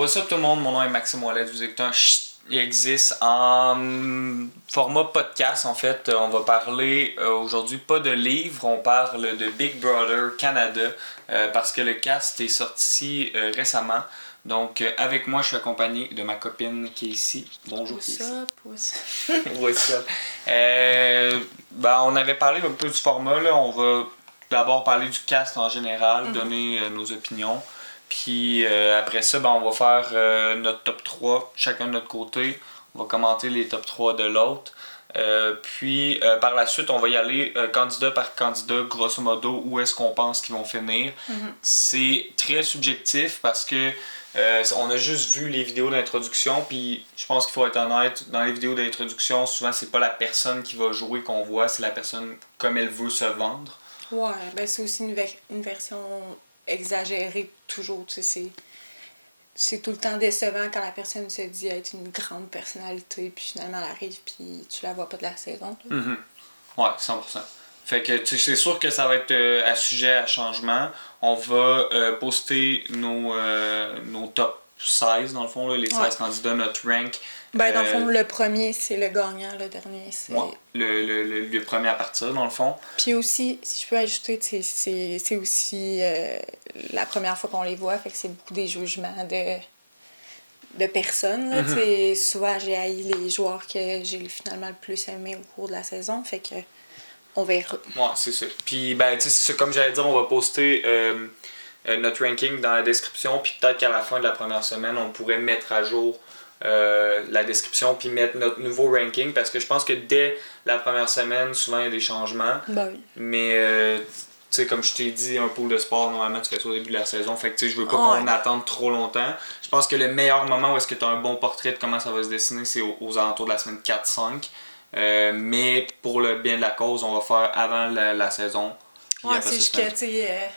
What's up tout le monde, mon nom est Maxime Ouellet, vous écoutez un il existe en format podcast en fait. On va parler aujourd'hui pas de livres, on parle de Big Brother Canada parce que le cast est sorti récemment. Donc avec moi je suis accompagné de ma copine qui est ici. Bonjour Casey. What's up? What's up? On avait parlé un peu du format là. On va d'abord parler du cast en général, donner nos opinions. Puis après ça, on va faire notre top 3, chacun de notre côté. On va commenter les top 3 de l'autre. Puis par la suite, on va y aller candidat par candidat, grosso modo, où est-ce qu'on pense qu'ils vont finir. C'est très subjectif parce que on a juste vu les vidéos d'introduction. Puis je pense qu'il faut être honnête, dans les vidéos d'introduction, souvent c'est pas la personne qui va jouer qu'on voit, c'est la personne comme elle veut se vendre. Ouais, ben c'est aussi une version exagérée toujours, tu sais, c'est tout le temps décevant quand la personne se dit être une grande personnalité, puis finalement elle arrive, puis tu la vois pas de la saison. Ouais, 100%. Fait que c'est sûr que ça va être à sujet à changement. On va poster nos top 16 dans le fond, là, les 16 candidats, notre rank. Ben dans le fond, le premier c'est le gagnant, le dernier c'est... Ouais, le premier à partir dans le fond. Puis aussi, si je peux ajouter, c'est aussi la première fois qu'on les voit, fait que c'est beaucoup des jugements de personnes. Là, souvent j'ai haï les joueurs que j'ai finalement le plus aimé au cours de la saison, fait que on verra. Ouais, c'est ça. Puis c'est ça, comme j'allais dire, on va poster notre ranking dans la description, puis peut-être qu'à la fin de la première semaine, on pourrait mettre à jour la description puis mettre notre nouveau ranking parce que je pense que dès la première semaine, souvent il y a des changements. Ben oui. Mais tu sais, comme je t'ai dit, un pool de sport, normalement tu fais ça au début de la saison. Fait que tu sais, je veux pas qu'on attende trop longtemps. Je pense que le meilleur moment où est-ce que tu as un bon portrait de comment ça va se dessiner, c'est aux alentours de la semaine 4-5. Mais pour le bien de la cause, on va faire avant la saison. Ouais, c'est juste que, tu sais,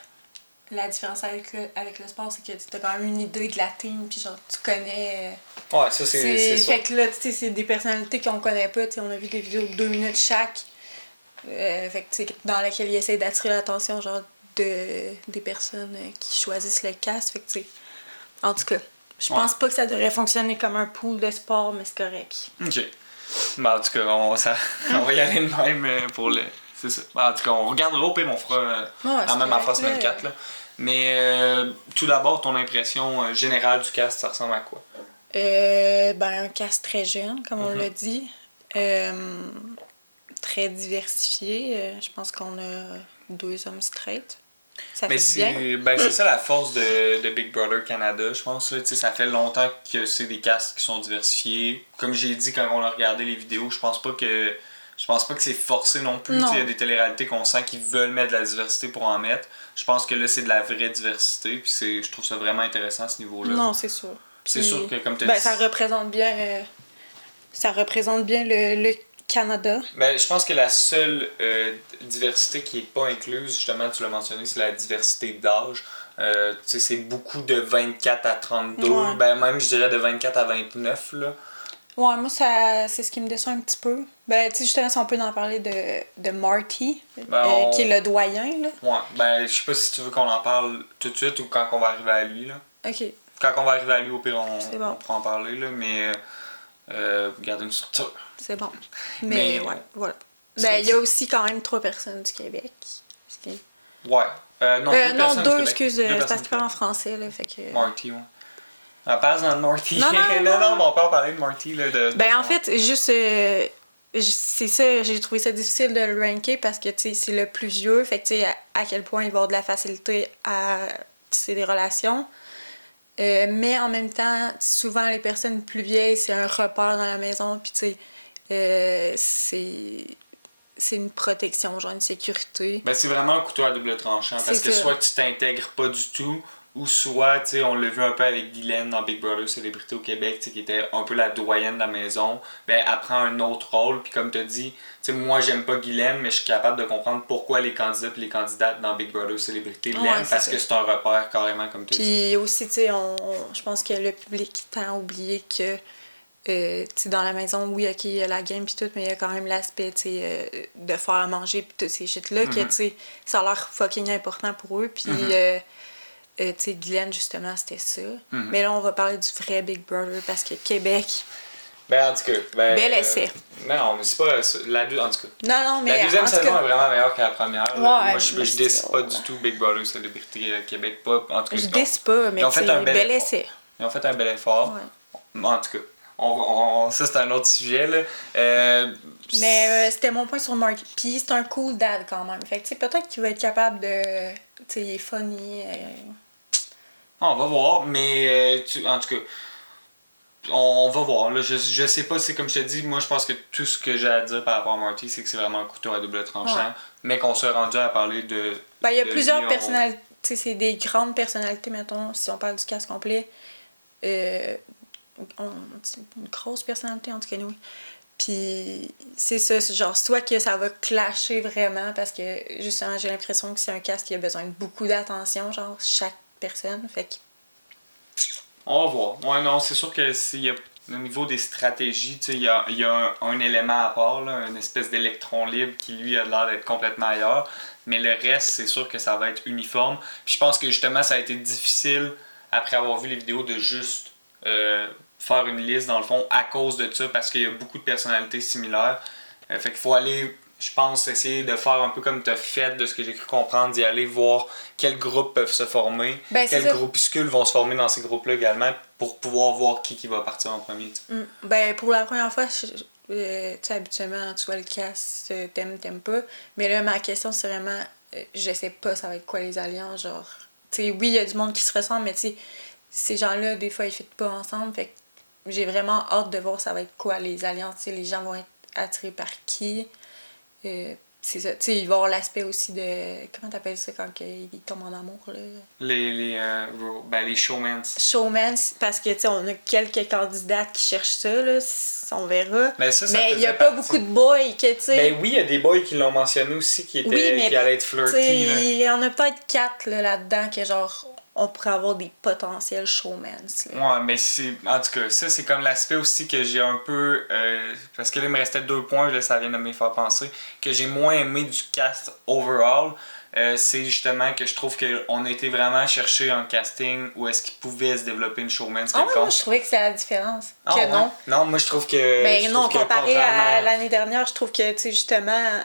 la différence avec le sport, c'est que tu as quand même une idée de la team, puis genre, tu connais... Ouais, ça, c'est ça. Fait que là, tu sais, c'est des personnalités qu'on connaît pas, tu sais, on a vu des vidéos de 2 minutes chaque, fait que, tu sais, dans lesquelles ils essayent d'attirer l'attention, genre, des personnes qui choisissent le cast, fait que, tu sais, en tout cas, je pense pas que ça devrait fonctionner comme un pool de sport, mais c'est correct. Ok. En tout cas, on va y aller de même pour le... C'est ça. En tout cas, on regardera au pire, on fera quand même à la semaine 4. Là. Mais tout d'abord, ton impression générale du cast, ça ressemble à quoi? Un cast très jeune, comme on l'a dit. Très diversifié. Je pense qu'on a 2 hommes straight. Ça fait bien. C'est ça la force de Big Brother Canada, je pense. Là, ça fait longtemps que c'est des casts qui sont diversifiés. Comme j'ai dit quand on a regardé les vidéos, je pense pas que c'est forcé non plus. Il y a des téléréalités qu'on sent qu'ils veulent mettre de la diversité pour en mettre. Je pense que là, c'est de la vraie diversité. Puis je trouve ça vraiment intéressant à ce niveau-là. Non, c'est sûr. C'est sûr que, comme tu as dit... ça représente bien le Canada. Je pense que la seule diversité qui n'est pas incluse, justement, tu l'as mentionné, c'est la diversité d'âge. C'est beaucoup de 24 à 32. Ouais. Même, je dirais, de 24 à 29, là. Ouais, moi, c'est ce qui me déçoit un petit peu. Justement, si on peut en parler de Marty, qui est le doyen, là. Ouais, je sais pas si tu veux qu'on en parle tout de suite ou quand on va arriver à lui, là. OK. Quand on va arriver à lui, au pire, on pourra en parler, là, mais garder une structure. C'est bon. Mais ouais, voilà. Il y a aussi quand même 3 personnes du Québec. Ouais. Non, 2, excuse, c'est parce qu'il parle en français, là, fait que... Marty, ouais. Parle-en de Marty. Non, mais on peut en parler de Marty, là. En fait, juste... c'est ça, j'ai trouvé ça difficile de le ranker parce que, tu sais, c'est le plus vieux, fait que, tu sais, à quel point il va avoir de la facilité à tisser des relations. Mais en même temps, souvent, les personnes plus vieilles, c'est un repère dans la maison, puis tu sais, c'est une protection, genre une sécurité. C'est vraiment un couteau à double tranchant, parce que soit tu t'intègres pas du tout, ou soit, tu sais, on l'a vu un peu avec Guylaine dans Big Brother Célébrité au Québec, tu sais, qui était un peu la doyenne de la maison, elle prend un autre rôle, puis comme tu as dit, tu sais, moi j'aime pas Guylaine, mais je suis capable de comprendre pourquoi les candidats et les candidates dans Big Brother Célébrité l'aiment, parce que c'est un repère carrément, comme tu dis. Puis aussi, tu sais, je pense que le public tend à oublier que, tu sais, dans la maison, oui, ok, il y a la game puis tout, mais il y a quand même l'aspect, tu sais, de faire à manger puis toutes ces shit-là, que, tu sais, ça a l'air fucking important pour eux, puis... Tu sais, Guylaine, justement, c'était ça. Mais là, on va parler du vrai Big Brother parce que Québec, Ben, en tout cas. bel essai. Non, mais c'est pas. En tout cas. Non, mais. La deuxième en tout saison cas, est vraiment meilleure que la première. Ouais, Moi, je mais décide pas still. du tout Big Brother Célébrité Québec. Pas, en tout cas, je décide pas, mais ils ont fait un bel bel essai. Ils ont fait un bel effort. Ouais. En tout cas, ça, c'est un autre sujet. Là. Mais c'était mon point sur Marky. Puis c'est un cool dad quand même. Fait que, tu sais, peut-être qu'il va être capable de. Tu sais, il est funny. On va voir, mais en tout cas, on va voir. Là, je sais pas, c'est comme je te dis, moi je pense que tout ce que j'ai à dire par rapport à Marty, c'est que c'est vraiment un couteau à double tranchant, Ouais. mais qu'on s'est rendu à parler de. Ben, il y a de plusieurs lui, personnalités. Tu sais, c'est des grandes personnalités, mettons, si on parle du cast complet. C'est une grosse personnalité, en tout cas, nous. Puis c'est ça, c'est genre, soit que ça va clasher vraiment, parce que justement, j'ai l'impression que c'est un cast qui a besoin de beaucoup d'attention, genre, chaque personne. Fait que. On va voir. Ouais, non, c'est sûr que au niveau des stratégies, tu sais, il y a un élément à part, là, une espèce d'électron libre qui lui a l'air d'être complètement ailleurs. Mais le reste, c'est sûr que ça va être uniforme. Puis je pense que justement, ça a été difficile, après avoir vu les vidéos, de juste faire une liste dans le fond à cause de ça, parce qu'il y a beaucoup de personnalités similaires. Fait qu'il faut aller, je pense, essayer de faire un peu comme tu as fait, de ce que j'ai cru comprendre, d'y aller voir quels groupes peuvent se former, quels groupuscules vont se former dans ces groupes-là également, pour pouvoir voir qui va partir en premier. Ben, pour la première fois, tu sais, habituellement, tu vois le cast, t'aimes pas. Mais là, ma question, c'est vraiment, je sais pas ça va être quoi les alliances, genre. Tu sais, oui, il y a du monde qui se ressemble, mais tu sais, ces gens-là, des fois, ils fitent pas ensemble. Fait que j'ai vraiment hâte de voir ça va être quoi les alliances, tu sais, les gens vont être attirés par qui. C'est ça, tu sais, il va y avoir l'aspect aussi de. Comment t'appelles ça quand ils tombent en amour, là? Les showmans. Showman, parce que, tu sais, on a quelques candidates qui cherchent ça, là, on verra. Mais il n'y a pas beaucoup de boys que, tu sais. Ben oui, il y a des boys qui l'ont mentionné aussi, qui allaient être flirty. Il y en a peut-être 4 là-dedans que, genre, on pourrait avoir des potentiels showmans. Ouais, mais en tout cas, ça, c'est comme l'aspect aussi que j'ai un peu. Parce que là, il me restait 2 points, là, ça vient de me faire penser. Que j'ai moins aimé du cast overall. C'est justement que je trouve qu'on a été vraiment chercher un casting où est-ce qu'il pouvait se développer une showman quelconque. Moi, je trouvais que c'est la différence. Ah, que ouais. non. Non, moi, je trouve que. Mais non, comparé à l'année dernière, je trouve que, tu sais, justement.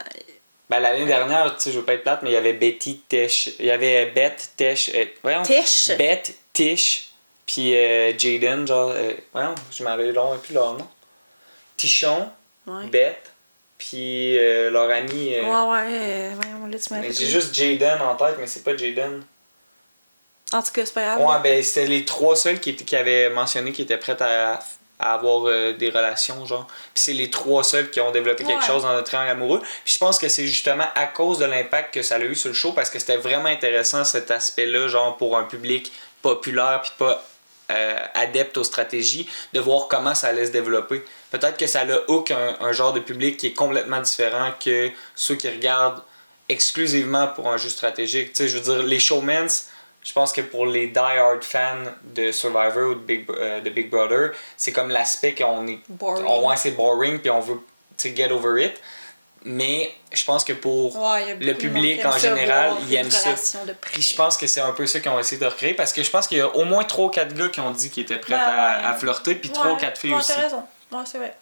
Ben, l'année dernière, tu sais, je veux pas être plate, mais il y avait Betty, Tish. Il y avait Beth, Tish. Voyons. Tish. Beth, Tish, puis Jaden, genre. Voyons, je m'en vais long et puis leur nom. Tichon, Beth, puis leur ami. Voyons, là, tu m'as fait. J'ai juste Jaden en tête, mais c'est pas Jaden. En tout cas, c'est pas grave. Ouais, ben, c'était les 3 seuls qui avaient mentionné qu'ils étaient prêts à avoir des relations, genre. Puis c'est les 3 seuls qui ont développé quelque chose dans notre triangle amoureux. Puis je pense que c'est justement à cause de l'impact que ça a eu sur le show, parce que c'était vraiment intéressant cet aspect-là, genre pour un public populaire puis pas adepte aux stratégies, de voir comment ça allait se développer. Peut-être que ça le hook un genre de public qui est complètement différent que ceux qui regardent exclusivement pour un jeu stratégique. Tu sais, je veux dire, les showmans, je pense que pour les die-hard fans de Survivor ou de Big Brother, c'est comme l'aspect qu'on est. Boring. C'est boring, puis on veut get over it. Mais je pense que pour le public en général, ils aiment ça. Puis je pense que c'est un peu ça qu'ils ont essayé de recréer, parce que je pense qu'il y a au moins 3 ou 4 gars qui ont dit qu'ils étaient prêts à flirter, puis 3 ou 4 filles aussi. T'as raison. Ouais, c'est vrai.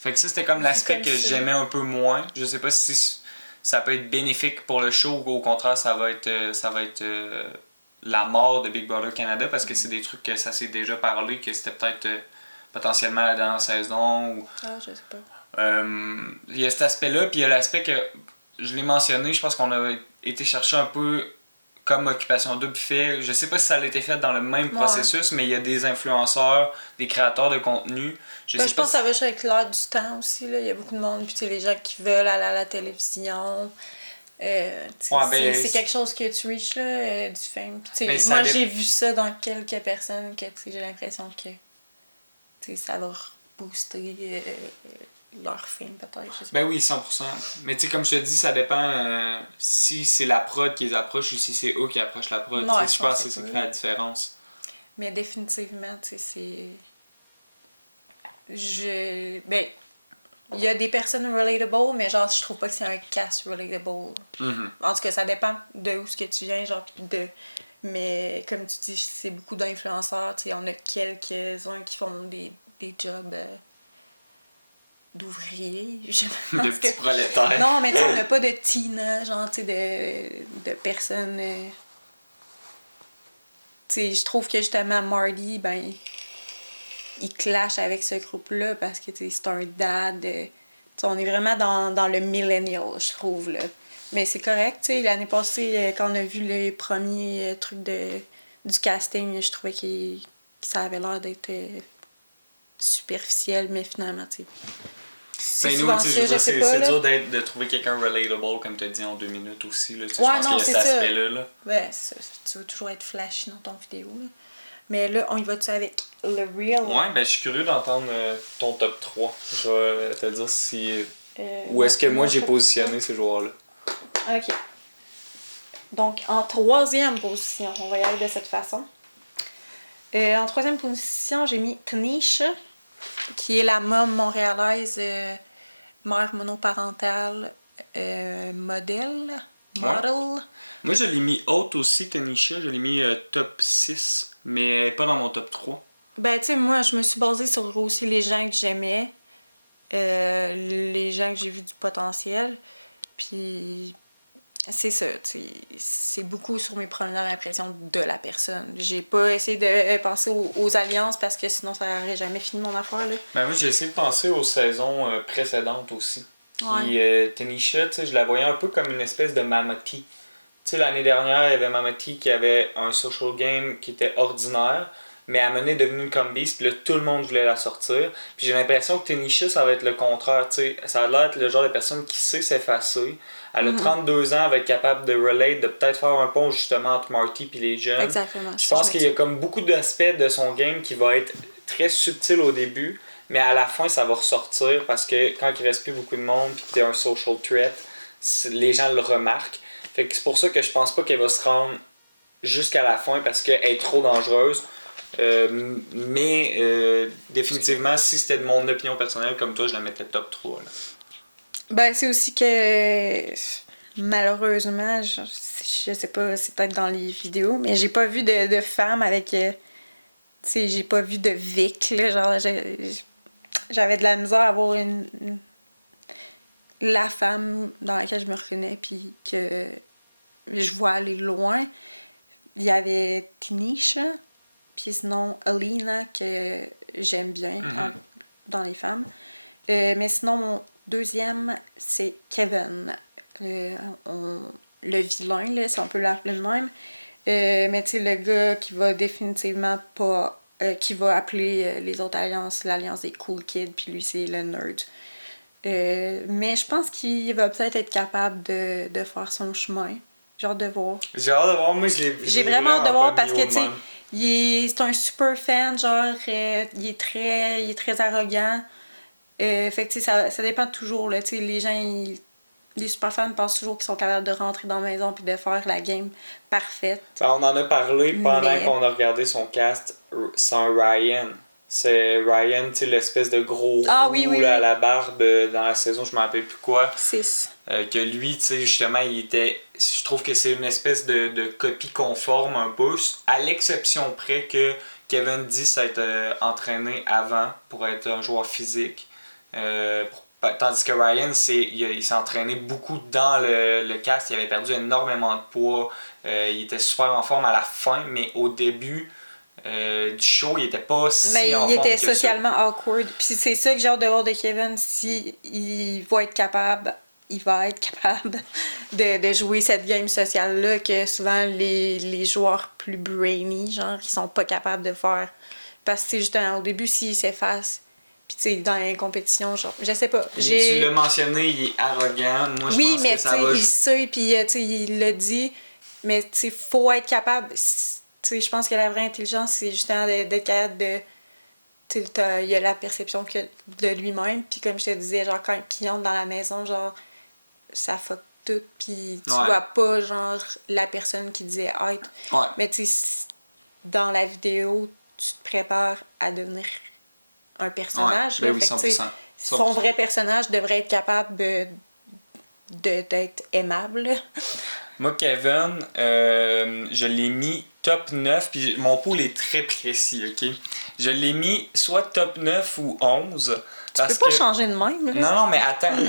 Fait que ça, c'était comme l'aspect que j'aimais un peu moins. Je sais pas si ça peut être bénéfique pour le show ou au contraire, ça va être la mort de Big Brother Canada, parce que c'est des trucs que ça s'est déjà parlé, que c'était peut-être potentiellement la dernière saison. Ou, je sais pas. Il y a cet aspect-là, puis il y a l'aspect que je l'ai mentionné, je pense qu'on a été chercher un peu comme Occupation Double fait. Je sais pas si ça a été fait dans le même processus, mais il y a des influenceurs, des créateurs de contenu. Je pense que ça va juste avec l'air du temps aussi. Là. Il y a beaucoup de monde, puis les gens qui veulent aller à la télévision. C'est quelque chose que tu reaches là, du fame. Moi, j'ai vu ça dans quelques personnes que j'ai l'impression que ça va booster leur fame, peut-être. Ben oui, 100%. Mais tu sais, comme je te dis, ça dépend si c'est la prod qui les approche ou si c'est eux qui approchent la prod. Je pense que c'est ça qui fait la différence. Mais définitivement, c'est. il y a des personnes relatable, mais genre, je trouve pas que c'est un cast relatable. En tout cas, ça dépend de où ce que tu viens, genre, mais comme tu dis, c'est beaucoup d'influenceurs, tu sais, on a quelques-uns qui font des jobs d'ouvriers, je pense De petits prolétaires. Non, mais tu sais, on n'a pas de Tina, genre, tu sais, de personnes... Tu sais, je trouve que justement, Marty, ben, il clash avec ce groupe-là parce que, tu sais, c'est un dad. Tu sais, on est vraiment dans le millennial, je trouve, là. Mais c'est correct, tu sais, l'année passée, quand on a vu les premiers trucs du casting, je trouvais que ça avait l'air d'être superficiel, mais finalement, tu sais... C'est souvent ça, c'est dur de trouver quelqu'un relatable, comme tu as dit, en 2 minutes aussi. Là. Je pense qu'il y a cet aspect-là. Là. Ouais, c'est ça. Tu veux toujours être flashy dans ton vidéo. Là. Mais là, on y va-tu avec le real? Ouais, ben je suis curieux d'entendre ton top 3. Je vais te dire si... où est-ce que moi j'ai positionné ces joueurs-là. Ok. Donc, en 3e position, on va y aller de cette façon. En 3e position, j'ai mis Tanisha, qui est la môme montréalaise, mère monoparentale, modèle. Ouais. Moi, je l'ai mis haute aussi, Tanisha. Je l'ai mis top 6, mais pas dans mon top 3. Ben, tu sais, moi, je me suis basée sur aussi les gens que j'aimais, les gens que j'ai vu du potentiel. Puis, c'est ça, tu sais, c'est beaucoup sur mes premières impressions de la personne. J'ai pas essayé de penser aux alliances parce que sinon, ça n'aurait jamais fini mon affaire, là. Ben oui, j'ai essayé de penser aux saisons précédentes aussi. Puis, Tanisha, tu sais, je la voyais un peu comme une espèce de Mama T. Tu sais, l'année dernière, il y avait Mama T qui avait un social game qui était ordinaire, mais à mener devenue une combi, puis là, tout le monde voulait la sortir. Puis j'ai l'impression que Tanisha, ça va être le contraire, tu sais. Ça a l'air d'être le genre de personne qui sait s'effacer. Elle a 32 ans, elle va être capable de relate, de peut-être faire un pont justement entre Marty et les jeunes. Exactement. Je pense qu'il y a comme beaucoup d'aspects de son game qui va être très subtil au début, mais à la fin, ça va ressortir parce que quand il reste plus beaucoup de monde puis que t'es un social threat, les gens le remarquent. Fait que c'est pour ça que je pense pas qu'elle va se rendre jusqu'à la fin parce qu'elle est trop dangereuse. Mais définitivement, si c'était de mon opinion personnelle comme toi, je la mettais top 3. Là. Ben, c'est aussi que malheureusement, je sais pas, c'est peut-être dans les vidéos, mais j'ai pas vu de femmes avec. Tu sais, j'ai pas vu de Vic, là. Genre, j'avais de la misère à avoir la femme dans laquelle je me reconnais, puis que je vois aller loin. Il y avait Tanisha, puis sinon Alina, que j'aime bien dans les femmes. Mais sinon, mon deuxième, c'est Kevin. Le vilain, là, si on peut l'appeler de même. Mais tu sais, le gars qui va définitivement pas... qui va appeler les autres alliances, l'alliance des cool kids, puis lui, c'est le nerd. Mais je pense qu'il va peut-être être capable de faire son chemin. J'ai hâte de voir. J'ai hâte de voir, moi j'ai vraiment hâte de voir parce que, tu sais, c'est un super fan, genre, il est très arrogant. Fait que, tu sais, ça dépend toujours, là, tu sais, les gens, les super fans pensent toujours qu'ils sont capables de rentrer dans la maison puis de faire la game parfaite. On en a parlé pendant qu'on a regardé son cast sans Ryan. C'est Ryan, tu sais, l'espèce de gros roux à la barbe dans la saison, je me rappelle plus quoi. 6. Que lui, tu sais, justement, il était... Je trouve que c'est une espèce de copie conforme un peu, à l'exception près que Kevin dit s'être entraîné avant pour être un joueur physique. Tandis que Ryan, il s'est entraîné beaucoup dans le cast, il avait perdu énormément de poids, il était super en forme à la fin, mais au début... du show, il était pas si en forme que ça. Il était socialement awkward. Puis c'est ça que j'ai hâte de voir de Kevin, si il va être capable de jouer cette game sociale-là que souvent les joueurs plus brainy, genre, ils sont pas capables de faire. Parce que justement, au début, s'ils s'effacent, puis tu sais, dans les compétitions, genre, je sais pas. Tu l'as mentionné, il est arrogant. Moi, je pense que ça va... Oui, mais tu sais, puis tu sais, il l'a dit, mais tu sais, faut être capable... Tu sais, je pense que la vraie intelligence, c'est justement d'être capable de... Tu sais, il y a la perception de lui-même, puis comme je te disais, genre, quand il entre dans la maison, genre, ça fuck tout, puis tu vois pas, genre, la personne qui disait être. Mais tu sais, dans la vidéo, tu te prépares à devenir un personnage. Ouais, là. ben oui, Fait que, tu sais, 100%. son vrai personnage devrait être capable d'être aimable. Là. Moi, Kevin, je l'ai mis top 9, puis mon pool est très précis, ok? Je l'ai mis soit top 9 ou 11. Tu peux pas changer de même. Là. Non, mais attends, il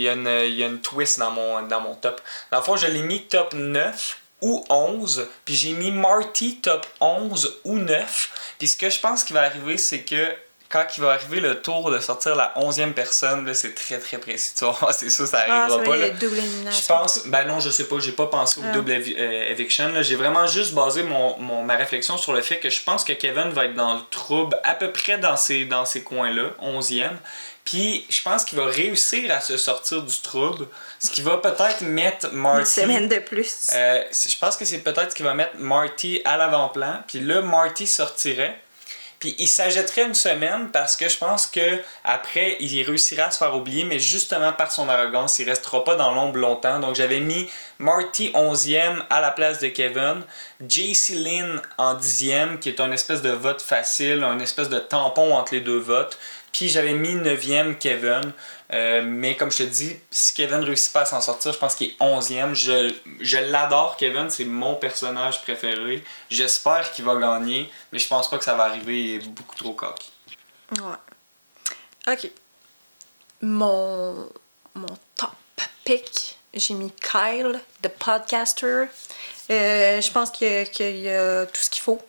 y a une twist dans mon top. Dans le fond, je l'ai mis top 9 ou 11, puis j'ai mis Marty top 11 ou 9. Puis ce que je pense qui va arriver, c'est que quand il va arriver le tour de sortir la 11e personne, là, c'est très très précis. Tu vois, c'est ça arrivera pas. Là. Double élimination. Je pense, ben non, je sais pas, j'ai pas pensé au double eviction. Là. J'ai vraiment juste basé ma réflexion sur le fait que je pense que Kevin va être dans le trouble à peu près dans ces coins-là, 11e. Puis je pense qu'il va réussir à se sortir du trouble, ce qui va peut-être mettre Marty... Une semaine de plus. Je pense que c'est peut-être ce qui va mettre Marty à l'avant-plan. Puis là, Marty sortirait. Puis il s'ajouterait une semaine parce que je pense que après il réussira à se faire oublier, mais justement par son arrogance, il restera pas dans l'ombre longtemps. Donc j'avais mis Marty 11e à la place de Kevin, JC Lynn en 10e, qui est un espèce de vote facile, un espèce de tampon entre les deux votes. Puis j'avais mis 9e Kevin. Mais comme je te dis, si Kevin réussit pas à s'en sortir, je pense qu'il est 11e. Je l'adore, Kevin, c'est mon personnage préféré. J'espère qu'il va gagner, mais je pense pas que ça va arriver, il est beaucoup trop cocky. Ouais. Ok. Mon top pick, j'ai mis Kyle, the podcaster. Je pense qu'il y a tout ce qu'il faut.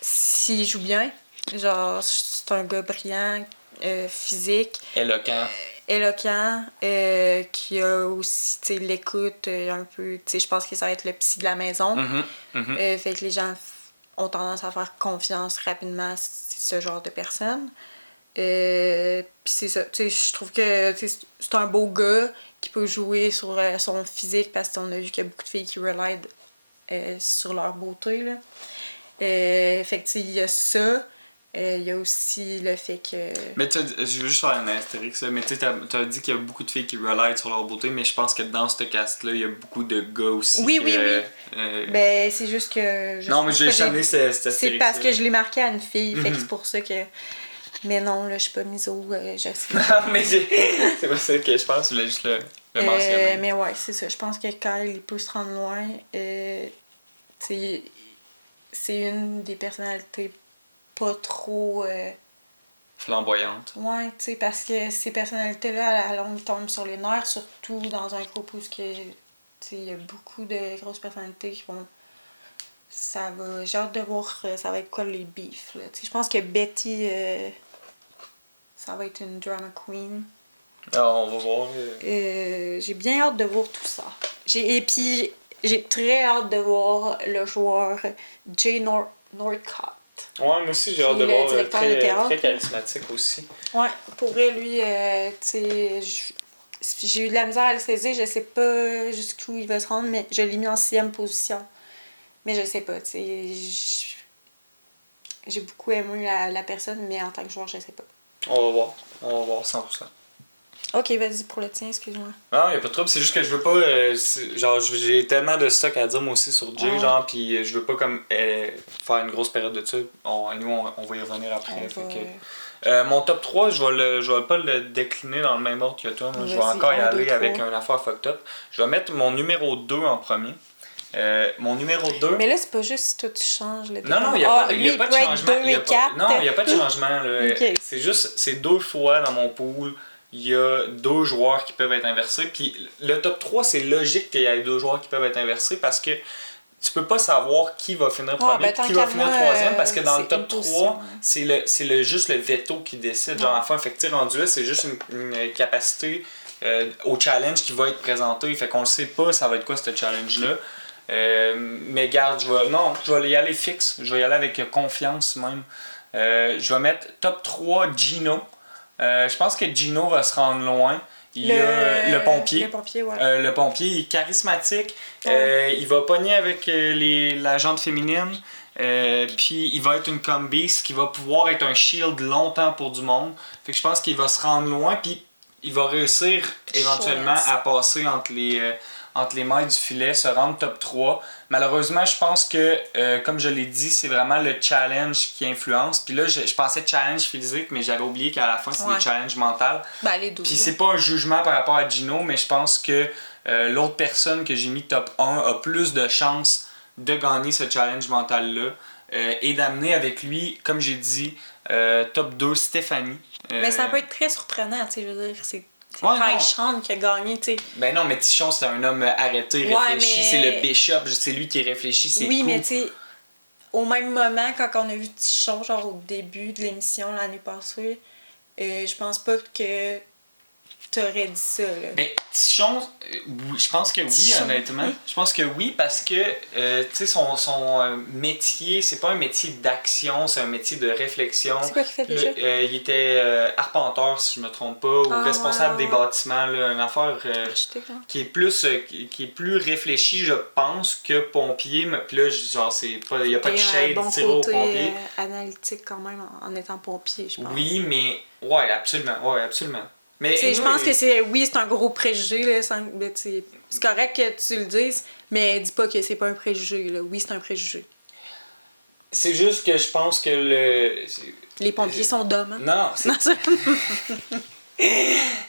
S'il joue bien, genre, c'est un gars brillant, physique. Éloquent, qui a aussi, tu sais, l'écoute un peu, tu sais, je pense que ça va être le psy de la maison. Fait que les gens ont tendance à faire confiance rapidement à ce genre de personne. Puis c'est ça, tu sais, je trouve que c'est un beau gars qui peut jouer sur son physique parce qu'on a vu qu'il y a beaucoup de filles qui relient sur leur beauté, là. Fait que, tu sais, il y a ça. Il y a aussi le fait que... Mais je veux juste faire un astérix, mais tu sais, t'as dit qu'il y a beaucoup de filles qui relient sur leur beauté, mais je pense que dans ce cast-là, il y a beaucoup de gars aussi. Oui. Ben, c'est juste que... Non, mais j'ai échappé cet astérix. C'est parce que je l'ai marqué à une fille, fait que c'est pour ça que... Mais non, là, je suis pas miso, je sais. Mais c'est pas ça que je pense, je voulais juste le mentionner. Mais ouais, c'est ça. Je pense que Kyle, il peut se rendre loin. C'est une des personnalités pas trop... flamboyante. Ouais, tu sais, parce que ces personnalités-là, à la longue, tombent sur les nerfs, surtout dans un couple où il y a beaucoup de grosses personnalités qui vont... J'ai hâte de voir ça va être quoi les beefs. Là. Je pense que Betty, ça va être une drama queen. Ah, on va voir. J'ai bien hâte de voir tout ça. Et puis, j'ai très hâte de voir le joueur Jay Northcott. Ouais, moi aussi, j'ai hâte de voir. Très charismatique aussi. Ouais, pour vrai, lui, tu sais, j'ai eu de la misère à le saisir. Je sais pas jusqu'où il va se rendre, mais je l'ai mis en 6e position. Mais je sais pas, tu sais. J'ai beaucoup aimé la personne, mais en tant que joueur, je sais pas. On va voir 100%. Ok, vas-y pour le tien, excuse-moi. Non, y a pas de trouble, c'est juste que je veux pas. Genre, j'ai tellement de stock à dire moi aussi sur Jay, genre, pis je veux pas comme faire une grosse période de ça. Nous, on va y revenir après. Mon top 3, je vais pas le décliner dans le même ordre que toi. Je vais encore y aller avec une affaire fucked up. Je vais mettre mon numéro 2 en premier. Mon numéro 2. Mais là, c'est pas juste si toi tu changes le Non, il n'y a pas de changement. Il n'y a pas de changement. Là. Okay. C'est juste, c'est 2 fois dans mon pool, il y a 2 joueurs qui peuvent être inversés. Puis le top 3, c'est logique qu'il y ait 2 joueurs qui peuvent être inversés parce que tu peux pas savoir qui va finir premier, qui va finir troisième, parce que dans le top 3, c'est juste le veto qui décide. Genre, enfin, fait que rendu là, c'est juste une capacité au challenge qui va être présenté. Fait qu'on le sait pas, ça va être quoi ce challenge-là. Mais garde, je vais y aller fixe. Je vais y aller avec confiance même. Je vais mettre top 3 Gino. Je pense que Gino va se rendre loin. Il y a le pompier. Le pompier, ouais. Le pompier, il est charismatique. Il va pogner avec la jante féminine. Puis il va être une combi, ce qui va pouvoir être un shield longtemps pour du monde. Fait que je pense qu'il va se rendre loin. Puis il va réussir éventuellement à passer entre entre les mailles du filet, se rendre top 3. Malheureusement, je pense que, comme je l'ai dit, c'est vraiment le challenge qui influence. Puis là, je pensais challenge physique, mais j'avais oublié qu'à la fin, c'est des challenges mentaux. Ben, les 12. Puis c'est pas un jugement par rapport à Gino, mais je pense que l'autre personne que j'ai mis top 1 a plus de chances de gagner ce challenge mental-là et d'amener avec lui, comme j'ai dit, top 2, Stéphanie. Mais ça peut être très surprenant, tu sais, je veux dire, c'est Ouais, qui a gagné, tu sais. Ben non, mais Tichon, c'est un homme arrêté, réfléchi, mais... c'est le bishop, c'est lui qui réfléchit, c'est Oui, cool. mais tu sais, au même moment, quand on a vu Tichon, genre au début de l'émission l'année passée, je pense pas que t'aurais dit ça, là. Mais Tichon, oui, je pense que oui, Tichon. honnêtement. Je pense que oui, parce que, tu sais, son métier, c'est pas un métier d'action, c'est un métier de réflexion. C'est quoi qu'il fait déjà? Il était arpenteur, si je me trompe pas, ou responsable des bâtiments, là, une affaire qui est plus qui est plus réfléchie, je pense, que pompier. Puis là, genre, c'est pas, il y a pas de shade tiré au pompier. Analytique quand même en étant pompier, je pense. Oui, mais ouais, absolument, ouais, absolument. Mais je pense que c'est un gros préjugé, là, c'est correct que tu le dises, mais dis pas que c'est pas un préjugé, là. Oui, c'est un préjugé. C'est juste que je pense que les pompiers sont dumb. Hein? Non, c'est...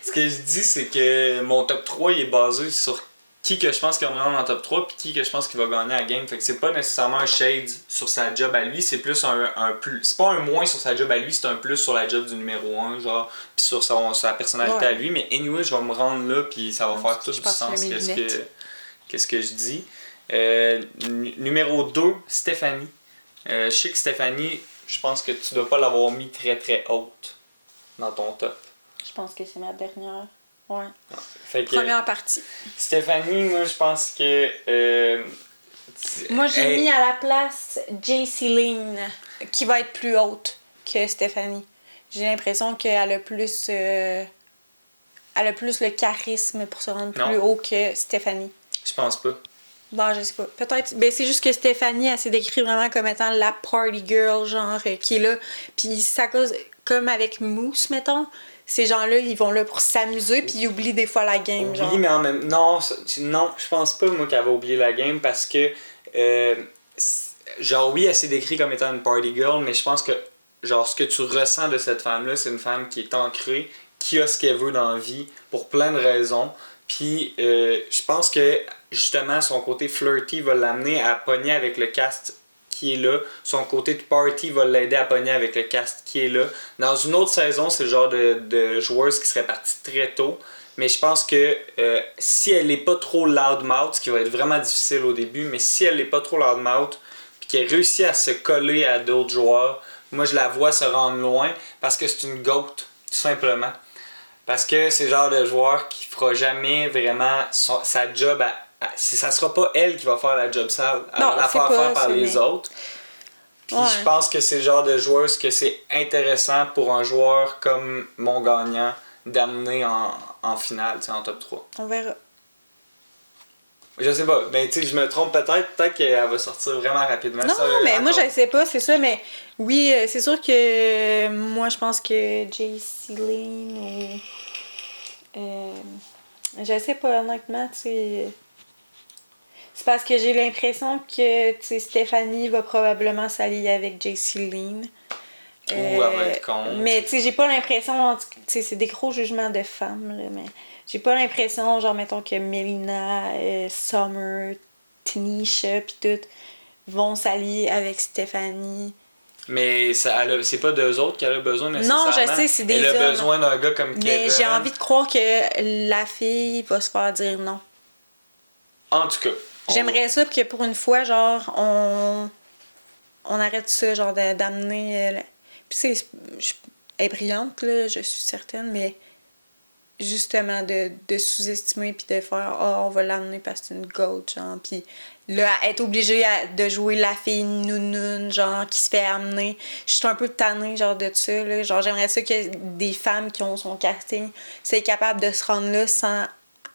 Ce que je dis, c'est que mon top 3 il est basé sur qui que je pense qu'il va me rendre en top 3 puis qui que je pense qu'il va gagner la game. Fait que c'est pas nécessairement un shade sur sa job à lui, c'est plus un plus. C'est pas un moins sur sa job à lui, c'est un plus sur la job du numéro 1, genre, puis sur sa personnalité à lui. Mais anyway, je vais me rendre là, puis ça va faire tout du sens qu'est-ce que je dis. Numéro 2, Stéphanie. Je sais que Stéphanie, je pense que tu dois pas l'avoir mis très très haute dans ton top. Je pense que c'est ma dernière. Ouais. Fait que, première partie. Stéphanie, moi je pense que. Moi j'ai mis à la place JC Lynn, qui va être plus haute que Stéphanie. J'ai l'impression qu'elle a plus. Elle a plus le charisme pour se rendre plus haut que Stéphanie. Je pense pas. Bon, je sais pas. Peut-être. Ben, c'est juste que Stéphanie, elle s'est décrite vraiment comme étant la party girl, genre, qui est là. Puis ça cause. Comme avec Mousse, mettons. Ces gens-là, ils vont là pour s'amuser, puis ils oublient des fois la game, genre. Oui, mais en même non, je pense pas, moi, qu'elle va oublier la game, parce que, genre, oui, elle s'est décrite comme étant une party girl, mais je pense que, genre, ce que tu ressens de cette femme-là, c'est une femme qui est ancrée, qui a ce qu'elle veut dans la vie, pour plein de raisons, puis je pense que, justement, son côté flirty va l'amener à pogner avec le cast qui est là. Son côté de party va l'aider à pogner avec le cast qui est là. Dans une autre saison, c'est le genre de joueuse qui serait partie très tôt. Mais je pense que si elle n'est pas trop loudmouth, ce qui va être vraiment difficile au début, mais si elle n'est pas trop loudmouth, puis qu'elle réussit à se coller à d'autres joueurs, moi je la vois se rendre loin parce que c'est une goat, tout simplement. Parce que c'est le genre de joueur qui fera jamais vraiment sa job ça sera pas elle qui va faire la job sale. Elle va la faire par les autres. Puis je pense que c'est le genre de joueuse que c'est intéressant pour un joueur comme mon gagnant d'amener en finale, en top 3. On verra. Je sais pas, mais tu sais, je me trompe peut-être qu'elle va sortir vraiment rapidement. Non, mais moi je sais pas, c'est ça, mais oui, c'est sûr que moi je pense que JC Lynn ou. Je sais pas, honnêtement, tu sais. C'est parce que j'ai l'impression que Stéphanie va probablement s'allier avec JC Lynn. Ou elle va être contre. Mais tu sais, j'ai pas l'impression, c'est des gros jugements de femmes, là, mais j'ai pas l'impression, genre, mettons que Melina, Summer, Tanisha, pis tout, vont s'allier avec Stéphanie. Mais c'est pas d'eux autres qu'elle a besoin nécessairement. Non, je sais, c'est des hommes. Elle a besoin d'un gars comme Kevin. Mais j'ai envie de croire que la fille va se faire dire non. En tout cas. J'aimerais ça que pour une fois, genre, on arrête ça, genre, d'amener. Puis, elle est brillante, là, je suis certaine, mais justement, de sous-estimer puis de faire on va l'amener parce que c'est une goat, genre. Puis là, être obligée de jouer la fille nounoune, genre, qui se fait amener. Je suis un peu tannée, genre, de ça, là. Genre, j'aimerais ça que des femmes qui ont son casting soient capables de se rendre là sans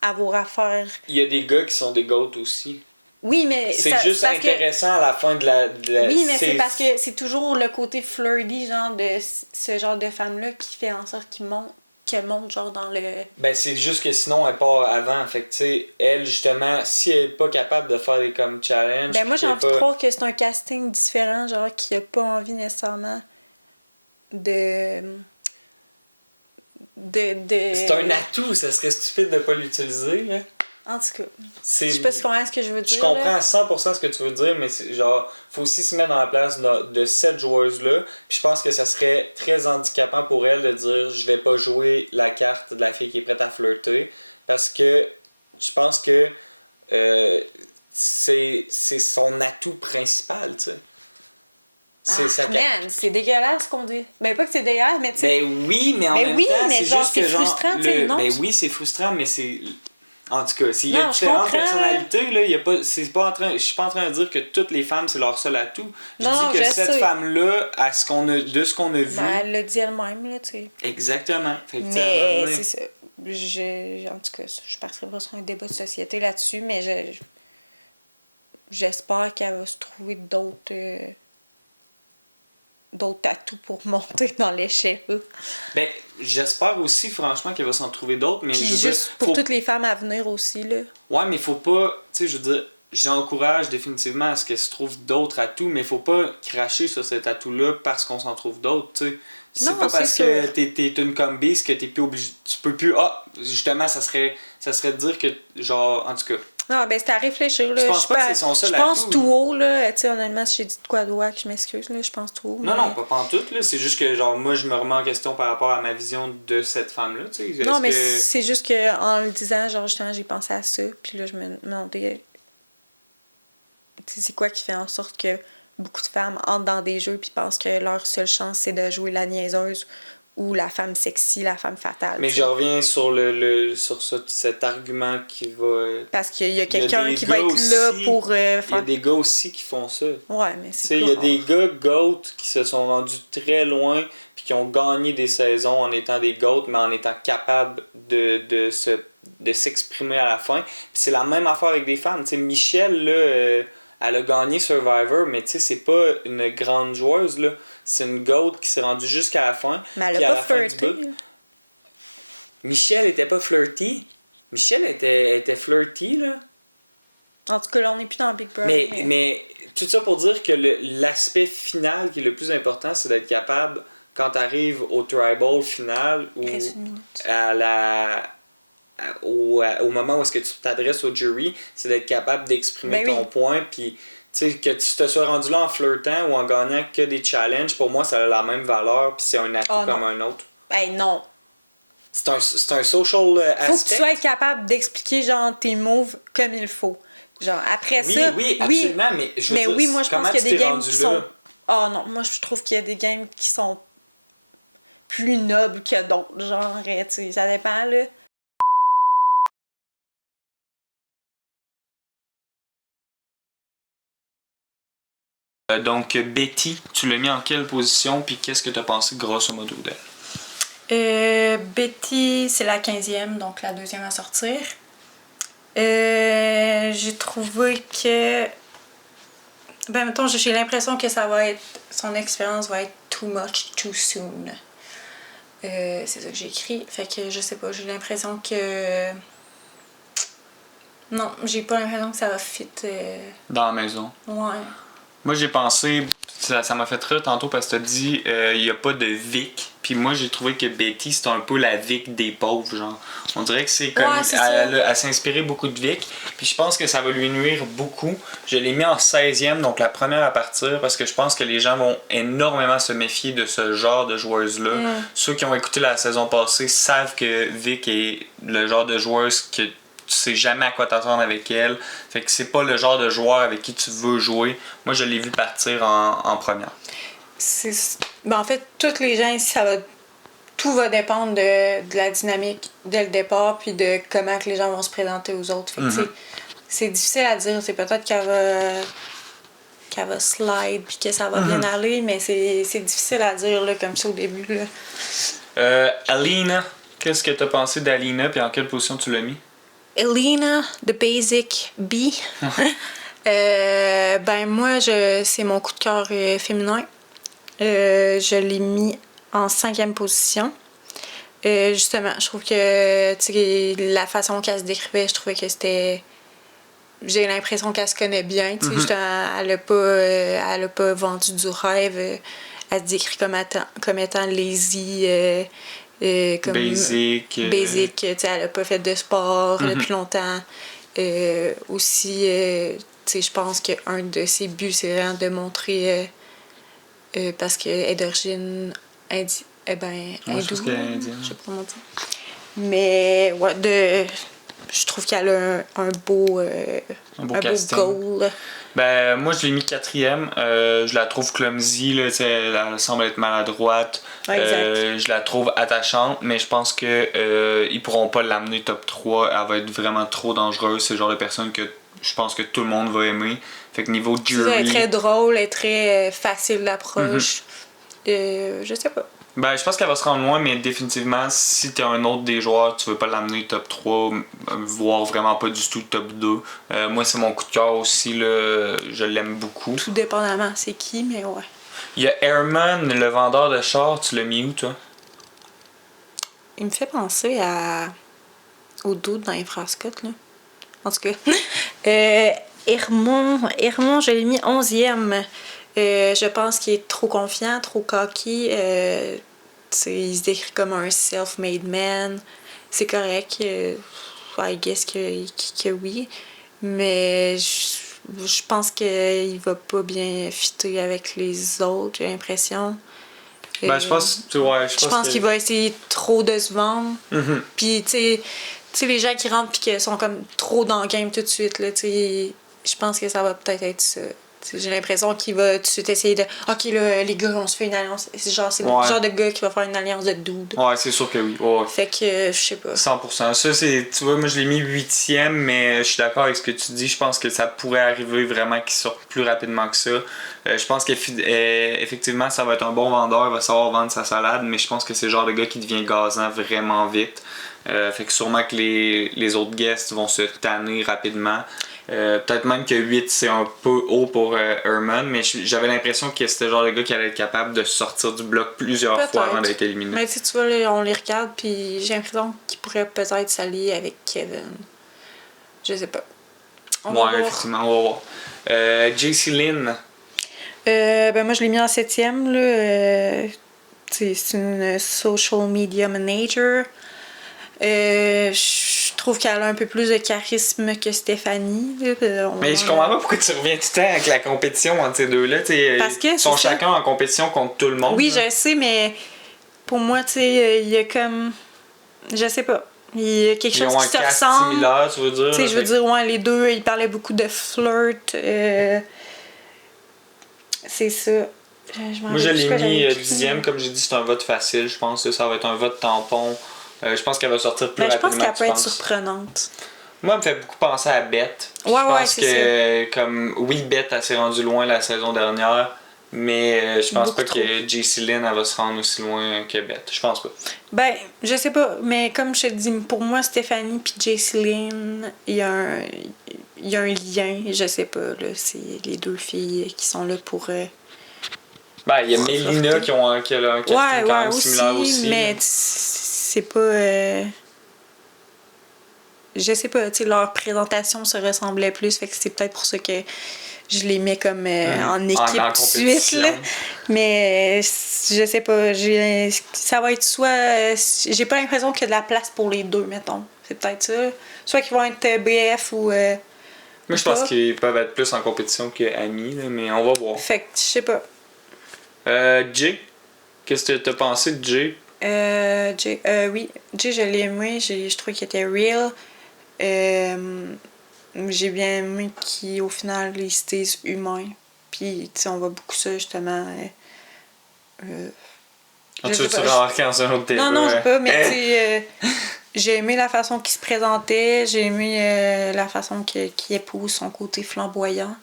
avoir à faire. Il y a des gars qui sont des goats aussi. Oui, mais c'est juste intéressant à la fin de la oui, mais c'est parce que c'est toujours le côté flirty, genre, de ce genre de femme-là qui fait en sorte qu'ils montent qu'elle monte genre dans le... Ben, c'est juste que sinon, elle part avant. Fait que, tu sais, elle, justement, si elle est pas capable de faire des comme challenge. Ben, moi, j'ai envie pas... de croire que c'est un casting différent, genre, qui a pas envie nécessairement de... C'est un atout, ça serait stupide de pas l'utiliser, là. En tout cas, C'est... je sais pas si tu comprends ce que je veux dire. Je comprends là. à 100% ce que tu veux dire, mais c'est genre, faut aussi se mettre dans la place de cette joueuse-là. Puis je pense que ça serait très handicapant pour elle de dire je vais pas jouer la carte de la fille qui est prête à flirter. Parce que je pense que c'est son atout principal, tu sais. C'est sa Man, c'est dégueulasse qu'on dit. Ben, pas que c'est dégueulasse, mais tu sais. Ben oui, mais en Ben même oui, temps, mais c'est genre, juste que c'est genre. frustrant, tu sais, non? Ben oui, c'est frustrant, mais c'est. En tout cas, s'il y a Non, je différentes comprends. personnalités, là, y a pas, c'est pas en train, je suis pas en train de dire que toutes les femmes, c'est leur seul atout. Je Non, dis que je cette sais. femme-là, à ce qu'on a, de ce qu'on a vu. Ben, elle l'a dit elle-même, là, tu sais. Exactement. Fait que, Mais c'est ça. En tout cas, je partirai pas sur un débat de société là-dessus, mais j'espère qu'elle va se trouver d'autres atouts pour monter dans l'échelle. Ben, j'espère aussi, franchement, qu'elle va s'en trouver d'autres, mais Puis je veux juste dire, pour toutes les femmes à venir aussi, là. Ouais, mais faut pas, tu sais, je veux dire, j'encourage définitivement à ce qu'elle se trouve d'autres atouts, mais faut pas cracher sur cet atout-là parce qu'on s'en trouve d'autres, tu sais. C'est Non, pas parce c'est que sûr. t'es une combise que t'es plus obligé, tu peux plus, justement, ça serait de dire que, genre, en tout cas. Non, ben c'est à réfléchir, là. Je pense pas que c'est son seul Je pense atout, tout là. haut, là. Tu sais, honnêtement, si j'ai dit de quoi de wack, je m'excuse, là. Je pense tout haut. Non, non, pas pantoute, là. C'est juste que, genre, moi, je me remets en question par rapport à ma vision de cette femme-là, tu sais. Non, mais c'est juste que en le disant, genre, justement, j'ai pensé à ça. Puis là, je me demandais, tu sais, c'est quoi qui fait en sorte que beaucoup de femmes entrent dans des jeux puis pensent que leur seule chance, c'est de jouer la niaiseuse ou la femme sexy, la femme fatale. Mais tu sais. je reviens sur cet argument qui va. Parce qu'il y a Il y a quelqu'un des qui va gars être là aussi- pour Il y a faire... des gars aussi qui font ça. Ouais, mais Tu c'est sais, il plus y a des rare. gars GOAT qui se sont rendus très loin puis qui ont gagné des saisons en étant des GOAT, mais en étant capables de s'exprimer à la fin. Puis c'est la même affaire avec des femmes. Tu sais, Michelle, là, elle a gagné Survivor, mais tu sais, c'est pas une grande joueuse, là. C'est une GOAT qui s'est rendue jusqu'à la fin. Mais elle puis a à pas la fin du flirté. bout- Michelle était pas flirty. Michelle était flirty, là. En tout cas, là, on n'est plus dans Big Brother. Mais tout ça pour dire que l'aspect final qui est le plus important, c'est d'être capable, quand tu arrives au tribal final ou Il reste 1 minute. au moment où est-ce que tu t'adresses au jury, c'est d'être capable d'exprimer Ben oui. ton point. Puis, tu sais, que tu te sois rendu là en flirtant ou en gagnant que des challenges, pour moi, ça a la même valeur. Puis c'est un atout Oh, comme non. un autre. Ben non. C'est un social aspect. Faut que tu sois capable d'expliquer, genre, tes moves comme il faut. Genre, après Oui, ça... oui, absolument, mais je veux Mais dire, oui, moi, je pense comment qu'il y a tu des t'es games rendu qui là? sont... Oh non, moi, je trouve qu'il y a des games qui sont plus nobles que d'autres. Genre, tu sais, ça dépend, là. Donc, Betty, tu l'as mis en quelle position, puis qu'est-ce que tu as pensé grosso modo d'elle? Betty, c'est la 15e, donc la 2e à sortir. J'ai trouvé que... Ben, mettons, j'ai l'impression que ça va être... Son expérience va être too much too soon. C'est ça que j'ai écrit. Fait que, je sais pas, j'ai l'impression que... Non, j'ai pas l'impression que ça va fit. Dans la maison. Ouais. Moi, j'ai pensé, ça m'a fait rire tantôt parce que t'as dit, il n'y a pas de Vic. Puis moi, j'ai trouvé que Betty, c'est un peu la Vic des pauvres, genre. On dirait que c'est comme. Ouais, c'est ça. Elle s'est inspirée beaucoup de Vic. Puis je pense que ça va lui nuire beaucoup. Je l'ai mis en 16e, donc la première à partir, parce que je pense que les gens vont énormément se méfier de ce genre de joueuse-là. Ceux qui ont écouté la saison passée savent que Vic est le genre de joueuse que tu sais jamais à quoi t'attendre avec elle. Fait que c'est pas le genre de joueur avec qui tu veux jouer. Moi, je l'ai vu partir en première. Ben, en fait, tous les gens ici, tout va dépendre de la dynamique dès le départ, puis de comment que les gens vont se présenter aux autres. Fait que, tu sais, c'est difficile à dire. C'est peut-être qu'elle va slide, puis que ça va bien aller, mais c'est difficile à dire là, comme ça au début. Là. Alina, qu'est-ce que t'as pensé d'Alina, puis en quelle position tu l'as mis? Elena, The Basic B. Ben moi, c'est mon coup de cœur féminin. Je l'ai mis en 5e position. Justement, je trouve que tu sais, la façon qu'elle se décrivait, je trouvais que c'était. J'ai l'impression qu'elle se connaît bien. Tu sais, justement, elle a pas vendu du rêve. Elle se décrit comme étant lazy. Comme Basic. basic, tu sais, elle a pas fait de sport depuis longtemps. Aussi, tu sais, je pense qu'un de ses buts, c'est vraiment de montrer, parce qu'elle est d'origine hindoue, je pense qu'elle est indienne. je sais pas comment dire. Mais, ouais, je trouve qu'elle a un beau casting. goal. Ben, moi, je l'ai mis 4e. Je la trouve clumsy, là, elle semble être maladroite. Ouais, exact. Je la trouve attachante, mais je pense que ils pourront pas l'amener top 3. Elle va être vraiment trop dangereuse. C'est le genre de personne que je pense que tout le monde va aimer. Fait que niveau jury... Elle est très drôle, elle est très facile d'approche. Je sais pas. Ben, je pense qu'elle va se rendre loin, mais définitivement, si t'es un autre des joueurs, tu veux pas l'amener top 3, voire vraiment pas du tout top 2. Moi, c'est mon coup de cœur aussi, là. Je l'aime beaucoup. Tout dépendamment c'est qui, mais ouais. Il y a Airman, le vendeur de chars, tu l'as mis où, toi? Il me fait penser au dude dans Infrascott, là. En tout cas. Hermon, je l'ai mis 11e. Je pense qu'il est trop confiant, trop cocky. Il se décrit comme un self-made man. C'est correct. I guess que oui. Mais je pense qu'il va pas bien fitter avec les autres, j'ai l'impression. Ben, je pense qu'il va essayer trop de se vendre. Puis, tu sais, les gens qui rentrent puis qui sont comme trop dans le game tout de suite, là, tu sais, je pense que ça va peut-être être ça. T'sais, j'ai l'impression qu'il va tout de suite essayer de OK, là, les gars, on se fait une alliance. C'est le genre de gars qui va faire une alliance de dudes. Ouais, c'est sûr que oui. Ouais. Fait que, je sais pas. 100%. Ça, c'est. Tu vois, moi, je l'ai mis 8e, mais je suis d'accord avec ce que tu dis. Je pense que ça pourrait arriver vraiment qu'il sorte plus rapidement que ça. Je pense qu'effectivement, ça va être un bon vendeur. Il va savoir vendre sa salade, mais je pense que c'est le genre de gars qui devient gazant vraiment vite. Fait que sûrement que les autres guests vont se tanner rapidement. Peut-être même que 8 c'est un peu haut pour Herman, mais j'avais l'impression que c'était le genre de gars qui allait être capable de sortir du bloc plusieurs fois avant d'être éliminé. Mais tu vois, là, on les regarde, puis j'ai l'impression qu'il pourrait peut-être s'allier avec Kevin. Je sais pas. Effectivement, on va voir. JC Lynn. Moi, je l'ai mis en 7e. Là. C'est une social media manager. Je trouve qu'elle a un peu plus de charisme que Stéphanie. Mais je comprends pas pourquoi tu reviens tout le temps avec la compétition entre ces deux-là. Parce que ils sont chacun en compétition contre tout le monde. Oui, je sais, mais pour moi, tu sais, il y a comme... Je sais pas. Il y a quelque chose qui se ressemble. Similaire, tu veux dire? Tu sais, je veux dire, ouais, les deux, ils parlaient beaucoup de flirt. C'est ça. Moi, je l'ai mis 10e. Comme j'ai dit, c'est un vote facile. Je pense que ça va être un vote tampon. Je pense qu'elle va sortir plus rapidement. Je pense qu'elle peut être surprenante. Moi, elle me fait beaucoup penser à Beth. Je pense que, comme, oui, Beth, elle s'est rendue loin la saison dernière, mais je pense pas que JC Lynn, elle va se rendre aussi loin que Beth. Je pense pas. Ben, je sais pas, mais comme je te dis, pour moi, Stéphanie puis JC Lynn, il y a un lien, je sais pas, là. C'est les deux filles qui sont là pour. Ben, il y a Mélina qui a un casting quand même similaire aussi. Mais c'est pas. Je sais pas, tu sais, leur présentation se ressemblait plus, fait que c'est peut-être pour ça que je les mets comme en équipe tout de suite, là. Mais je sais pas, ça va être soit... j'ai pas l'impression qu'il y a de la place pour les deux, mettons. C'est peut-être ça. Soit qu'ils vont être BF ou... moi, je pense qu'ils peuvent être plus en compétition qu'amis, mais on va voir. Fait que je sais pas. Jay, qu'est-ce que t'as pensé de Jay? Jay, oui, Jay, je l'ai aimé, je trouvais qu'il était real. J'ai bien aimé qu'au final, ils se disent humains. Puis, tu sais, on voit beaucoup ça, justement. Tu veux-tu remarquer dans un autre thème? Non, je sais pas, mais tu sais, j'ai aimé la façon qu'il se présentait, j'ai aimé la façon qu'il épouse son côté flamboyant.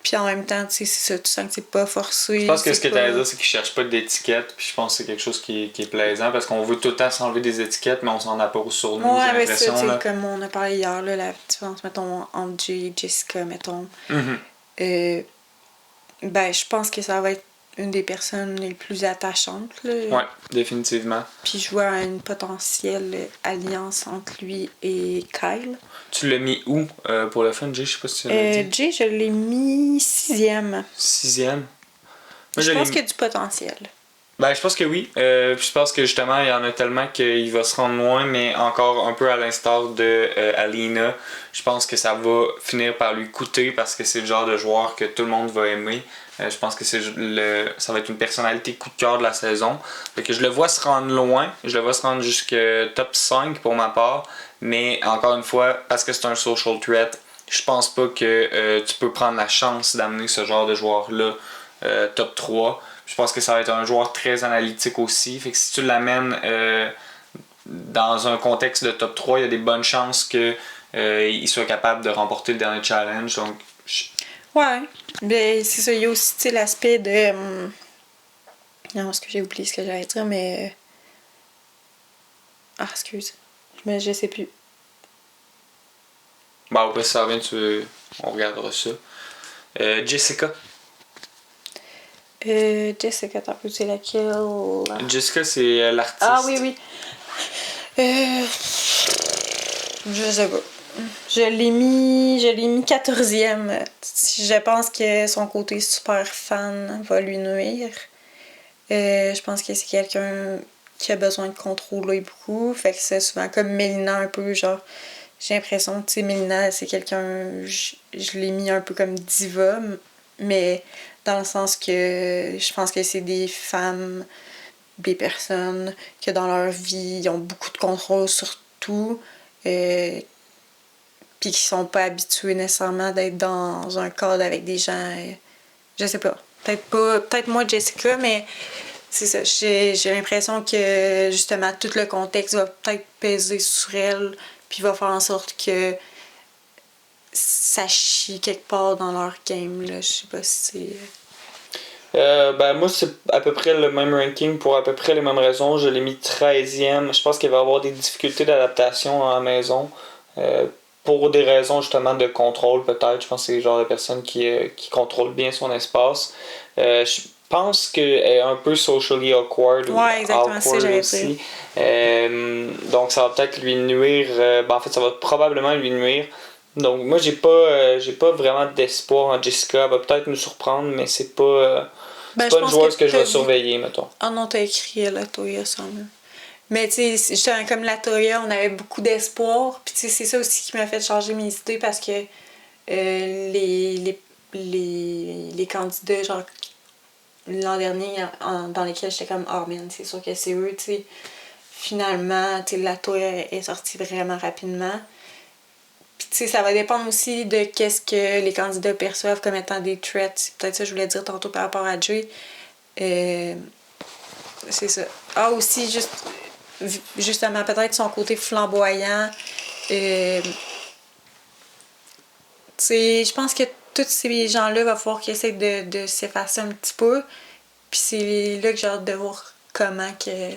Puis en même temps, tu sais, c'est ça, tu sens que c'est pas forcé. Je pense que ce que tu as à dire, c'est qu'ils cherchent pas d'étiquette. Puis je pense que c'est quelque chose qui est plaisant parce qu'on veut tout le temps s'enlever des étiquettes, mais on s'en appose sur nous. Ouais, mais ça, tu sais, comme on a parlé hier, là, la différence, mettons, entre Jay et Jessica, mettons. Ben, je pense que ça va être une des personnes les plus attachantes. Là. Ouais, définitivement. Puis je vois une potentielle alliance entre lui et Kyle. Tu l'as mis où pour le fun, Jay? Je sais pas si tu l'as dit. Jay, je l'ai mis 6e. 6e. Moi, Je pense qu'il y a du potentiel. Ben, je pense que oui. Puis je pense que justement, il y en a tellement qu'il va se rendre loin, mais encore un peu à l'instar de Alina, je pense que ça va finir par lui coûter parce que c'est le genre de joueur que tout le monde va aimer. Je pense que ça va être une personnalité coup de cœur de la saison. Fait que je le vois se rendre loin. Je le vois se rendre jusqu'à top 5 pour ma part. Mais encore une fois, parce que c'est un social threat, je pense pas que tu peux prendre la chance d'amener ce genre de joueur-là top 3. Je pense que ça va être un joueur très analytique aussi. Fait que si tu l'amènes dans un contexte de top 3, il y a des bonnes chances qu'il soit capable de remporter le dernier challenge. Donc, ouais. Ben, c'est ça. Il y a aussi l'aspect de. Non, parce que j'ai oublié ce que j'allais dire, mais. Ah, excuse. Mais je sais plus. Bah, après, si ça revient, on regardera ça. Jessica. Jessica, t'as peu, c'est laquelle? Jessica, c'est l'artiste. Ah oui, oui. Je sais pas. Je l'ai mis 14e. Je pense que son côté super fan va lui nuire. Je pense que c'est quelqu'un qui a besoin de contrôler beaucoup. Fait que c'est souvent comme Mélina un peu, genre. J'ai l'impression que, Mélina, c'est quelqu'un. Je l'ai mis un peu comme diva, mais dans le sens que je pense que c'est des femmes, des personnes que dans leur vie, ils ont beaucoup de contrôle sur tout. Puis qui sont pas habitués nécessairement d'être dans un cadre avec des gens. Je sais pas. Peut-être moi, Jessica, mais c'est ça. J'ai l'impression que justement tout le contexte va peut-être peser sur elle, puis va faire en sorte que ça chie quelque part dans leur game. Là. Je sais pas si c'est. Ben moi, c'est à peu près le même ranking pour à peu près les mêmes raisons. Je l'ai mis 13e. Je pense qu'il va y avoir des difficultés d'adaptation à la maison. Pour des raisons justement de contrôle peut-être. Je pense que c'est le genre de personne qui contrôle bien son espace. Je pense qu'elle est un peu socially awkward. Ouais, exactement, c'est j'allais aussi. Donc ça va peut-être lui nuire. En fait, ça va probablement lui nuire. Donc moi j'ai pas vraiment d'espoir en Jessica. Elle va peut-être nous surprendre, mais c'est pas une joueuse que je vais surveiller, mettons. Ah non, t'as écrit la Toya sans moi. Mais tu sais, justement, comme la Toya, on avait beaucoup d'espoir. Puis tu sais, c'est ça aussi qui m'a fait changer mes idées parce que les candidats, genre, l'an dernier, dans lesquels j'étais comme, oh man, c'est sûr que c'est eux, tu sais. Finalement, tu sais, la Toya est sortie vraiment rapidement. Puis tu sais, ça va dépendre aussi de qu'est-ce que les candidats perçoivent comme étant des threats. C'est peut-être ça que je voulais dire tantôt par rapport à Jay. C'est ça. Ah, aussi, justement, peut-être son côté flamboyant. Tu sais, je pense que tous ces gens-là, va falloir qu'ils essaient de s'effacer un petit peu. Puis c'est là que j'ai hâte de voir comment qu'ils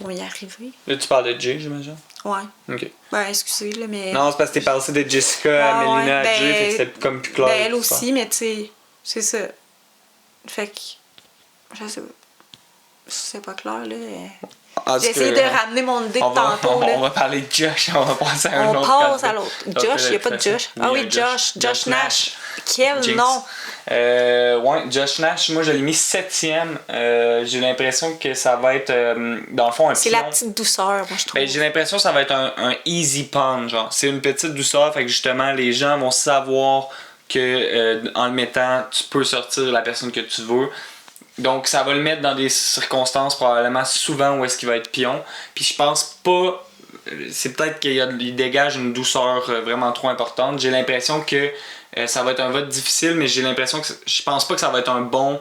vont y arriver. Là, tu parles de Jay, j'imagine? Ouais. Ok. Ben, excusez, là, mais. Non, c'est parce que t'es passé de Jessica à Mélina à Jay, fait que c'est comme plus clair. Ben, elle aussi, mais tu sais, c'est ça. Fait que. Je sais pas. C'est pas clair, là. J'ai essayé de ramener mon idée de tantôt. On va parler de Josh, on va passer à un autre. On passe à l'autre. Josh, il n'y a pas de Josh. Ah oui, Josh Nash. Quel nom! Ouais, Josh Nash, moi je l'ai mis 7e. J'ai l'impression que ça va être, dans le fond, un pion. C'est la petite douceur, moi je trouve. Ben, j'ai l'impression que ça va être un easy pawn, genre. C'est une petite douceur, fait que justement, les gens vont savoir que en le mettant, tu peux sortir la personne que tu veux. Donc, ça va le mettre dans des circonstances probablement souvent où est-ce qu'il va être pion. Puis je pense pas. C'est peut-être qu'il dégage une douceur vraiment trop importante. J'ai l'impression que ça va être un vote difficile, mais j'ai l'impression que je pense pas que ça va être un bon.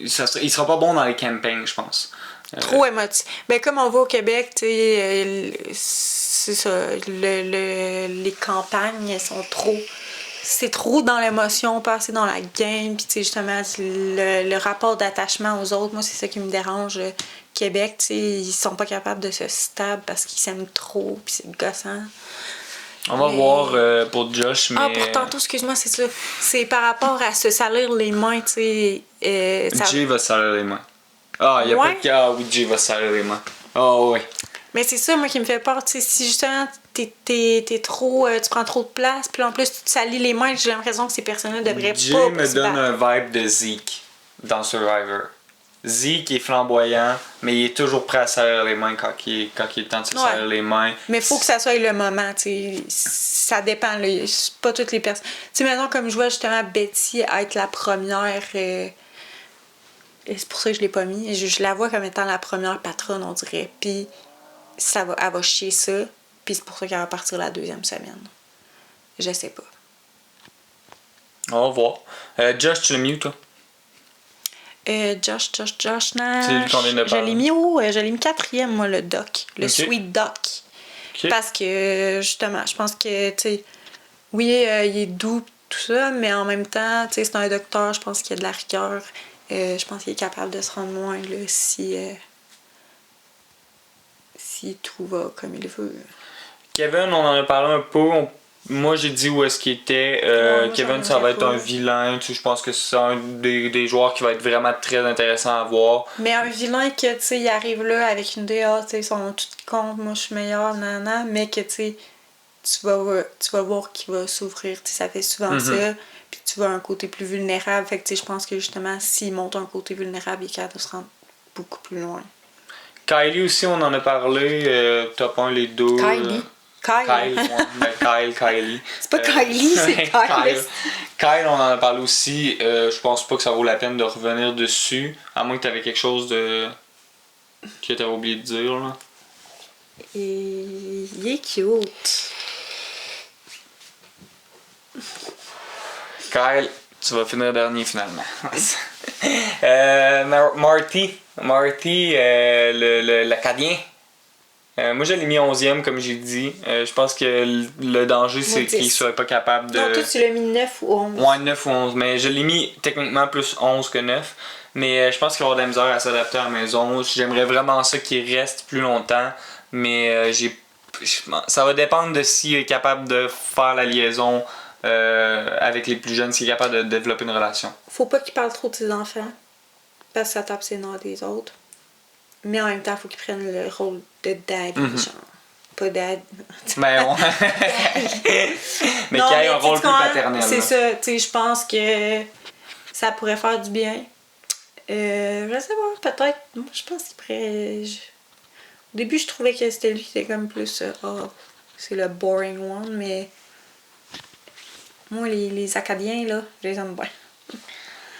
Il sera pas bon dans les campagnes, je pense. Trop émotif. Ben, comme on va au Québec, tu sais, c'est ça. Les campagnes, elles sont trop. C'est trop dans l'émotion, pas assez dans la game. Puis, tu sais, justement, le rapport d'attachement aux autres, moi, c'est ça qui me dérange. Québec, tu sais, ils sont pas capables de se stable parce qu'ils s'aiment trop, puis c'est gossant. On va voir pour Josh, mais... Ah, pour tantôt, excuse-moi, c'est ça. C'est par rapport à se salir les mains, tu sais. Jay va se salir les mains. Ah, il y a pas de cas où Jay va se salir les mains. Ah, oui. Mais c'est ça, moi, qui me fait peur. Tu sais, si justement, t'es trop... tu prends trop de place, puis en plus, tu te salis les mains, j'ai l'impression que ces personnes-là devraient Jay pas me se donne battre. un vibe de Zeke dans Survivor. Zeke est flamboyant, mais il est toujours prêt à se salir les mains quand il est le temps de se salir les mains. Mais faut que ça soit le moment, tu sais. Ça dépend, là. C'est pas toutes les personnes. Tu sais, maintenant, comme je vois justement Betty être la première... et c'est pour ça que je l'ai pas mis. Je la vois comme étant la première patronne, on dirait. Puis elle va chier ça. Puis c'est pour ça qu'elle va partir la deuxième semaine. Je sais pas. On va voir. Josh, tu l'as mis où, toi? Josh Nash. C'est lui qu'on vient de Je l'ai parler. mis je l'ai mis quatrième, moi, le doc. Le Sweet Doc. Okay. Parce que, justement, je pense que, tu sais, oui, il est doux, tout ça, mais en même temps, tu sais, c'est un docteur, je pense qu'il a de la rigueur. Je pense qu'il est capable de se rendre loin, là, si tout va comme il veut. Kevin, on en a parlé un peu. Moi, j'ai dit où est-ce qu'il était. Kevin, ça va être un vilain. Tu sais, je pense que c'est un des joueurs qui va être vraiment très intéressant à voir. Mais un vilain que, tu sais, il arrive là avec une idée, tu sais, ils sont tous contre, moi je suis meilleur, nanana, mais que, tu sais, tu vas voir qu'il va s'ouvrir, tu sais, ça fait souvent ça. Puis tu vois un côté plus vulnérable. Fait que, tu sais, je pense que justement, s'il monte un côté vulnérable, il est capable de se rendre beaucoup plus loin. Kylie aussi, on en a parlé. Top 1, les deux. Kylie. Kyle, ouais. Kylie. C'est pas Kylie, c'est Kyle. Kyle, on en a parlé aussi. Je pense pas que ça vaut la peine de revenir dessus. À moins que t'avais quelque chose que t'avais oublié de dire, là. Et il est cute. Kyle, tu vas finir dernier finalement. Marty, l'Acadien. Moi, je l'ai mis 11e, comme j'ai dit. Je pense que le danger, c'est qu'il soit pas capable de... Non, toi, tu l'as mis 9 ou 11. Ouais, 9 ou 11. Mais je l'ai mis techniquement plus 11 que 9. Mais je pense qu'il va avoir de la misère à s'adapter à la maison. J'aimerais vraiment ça qu'il reste plus longtemps. Mais ça va dépendre de s'il est capable de faire la liaison avec les plus jeunes, s'il est capable de développer une relation. Faut pas qu'il parle trop de ses enfants. Parce que ça tape ses nerfs des autres. Mais en même temps, faut qu'il prenne le rôle de daddy, genre. Pas dad. Mais on... mais qu'il ait un rôle plus paternel. C'est ça, tu sais, je pense que ça pourrait faire du bien. Je sais pas, peut-être. Moi, je pense qu'il pourrait. Au début, je trouvais que c'était lui qui était comme plus. C'est le boring one, mais. Moi, les Acadiens, là, je les aime bien.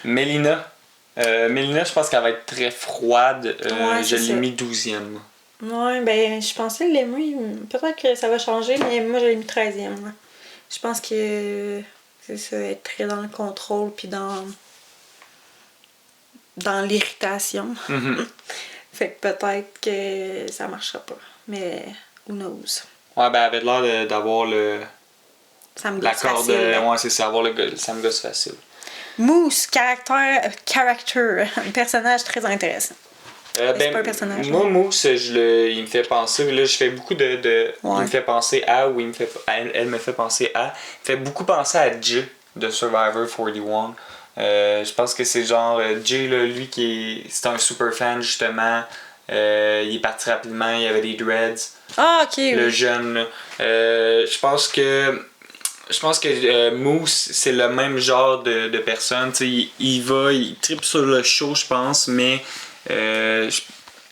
Mélina, je pense qu'elle va être très froide. Je l'ai mis 12e. Ouais, ben, je pensais l'aimer. Peut-être que ça va changer, mais moi, je l'ai mis 13e. Ouais. Je pense que c'est ça, être très dans le contrôle, puis dans l'irritation. Fait que peut-être que ça marchera pas. Mais, who knows? Ouais, ben, elle avait l'air d'avoir ça me gosse facile. Ouais, c'est ça, ça me gosse facile. Moose, character, un personnage très intéressant. C'est pas un personnage. Moi, Moose, il me fait penser. Là, je fais beaucoup de. Ouais. Il me fait penser à, ou elle me fait penser à. Il fait beaucoup penser à Jay de Survivor 41. Je pense que c'est genre Jay, là, lui, c'est un super fan, justement. Il est parti rapidement, il y avait des dreads. Ah, ok. Le jeune, là. Je pense que Moose, c'est le même genre de personne. Il tripe sur le show, je pense, mais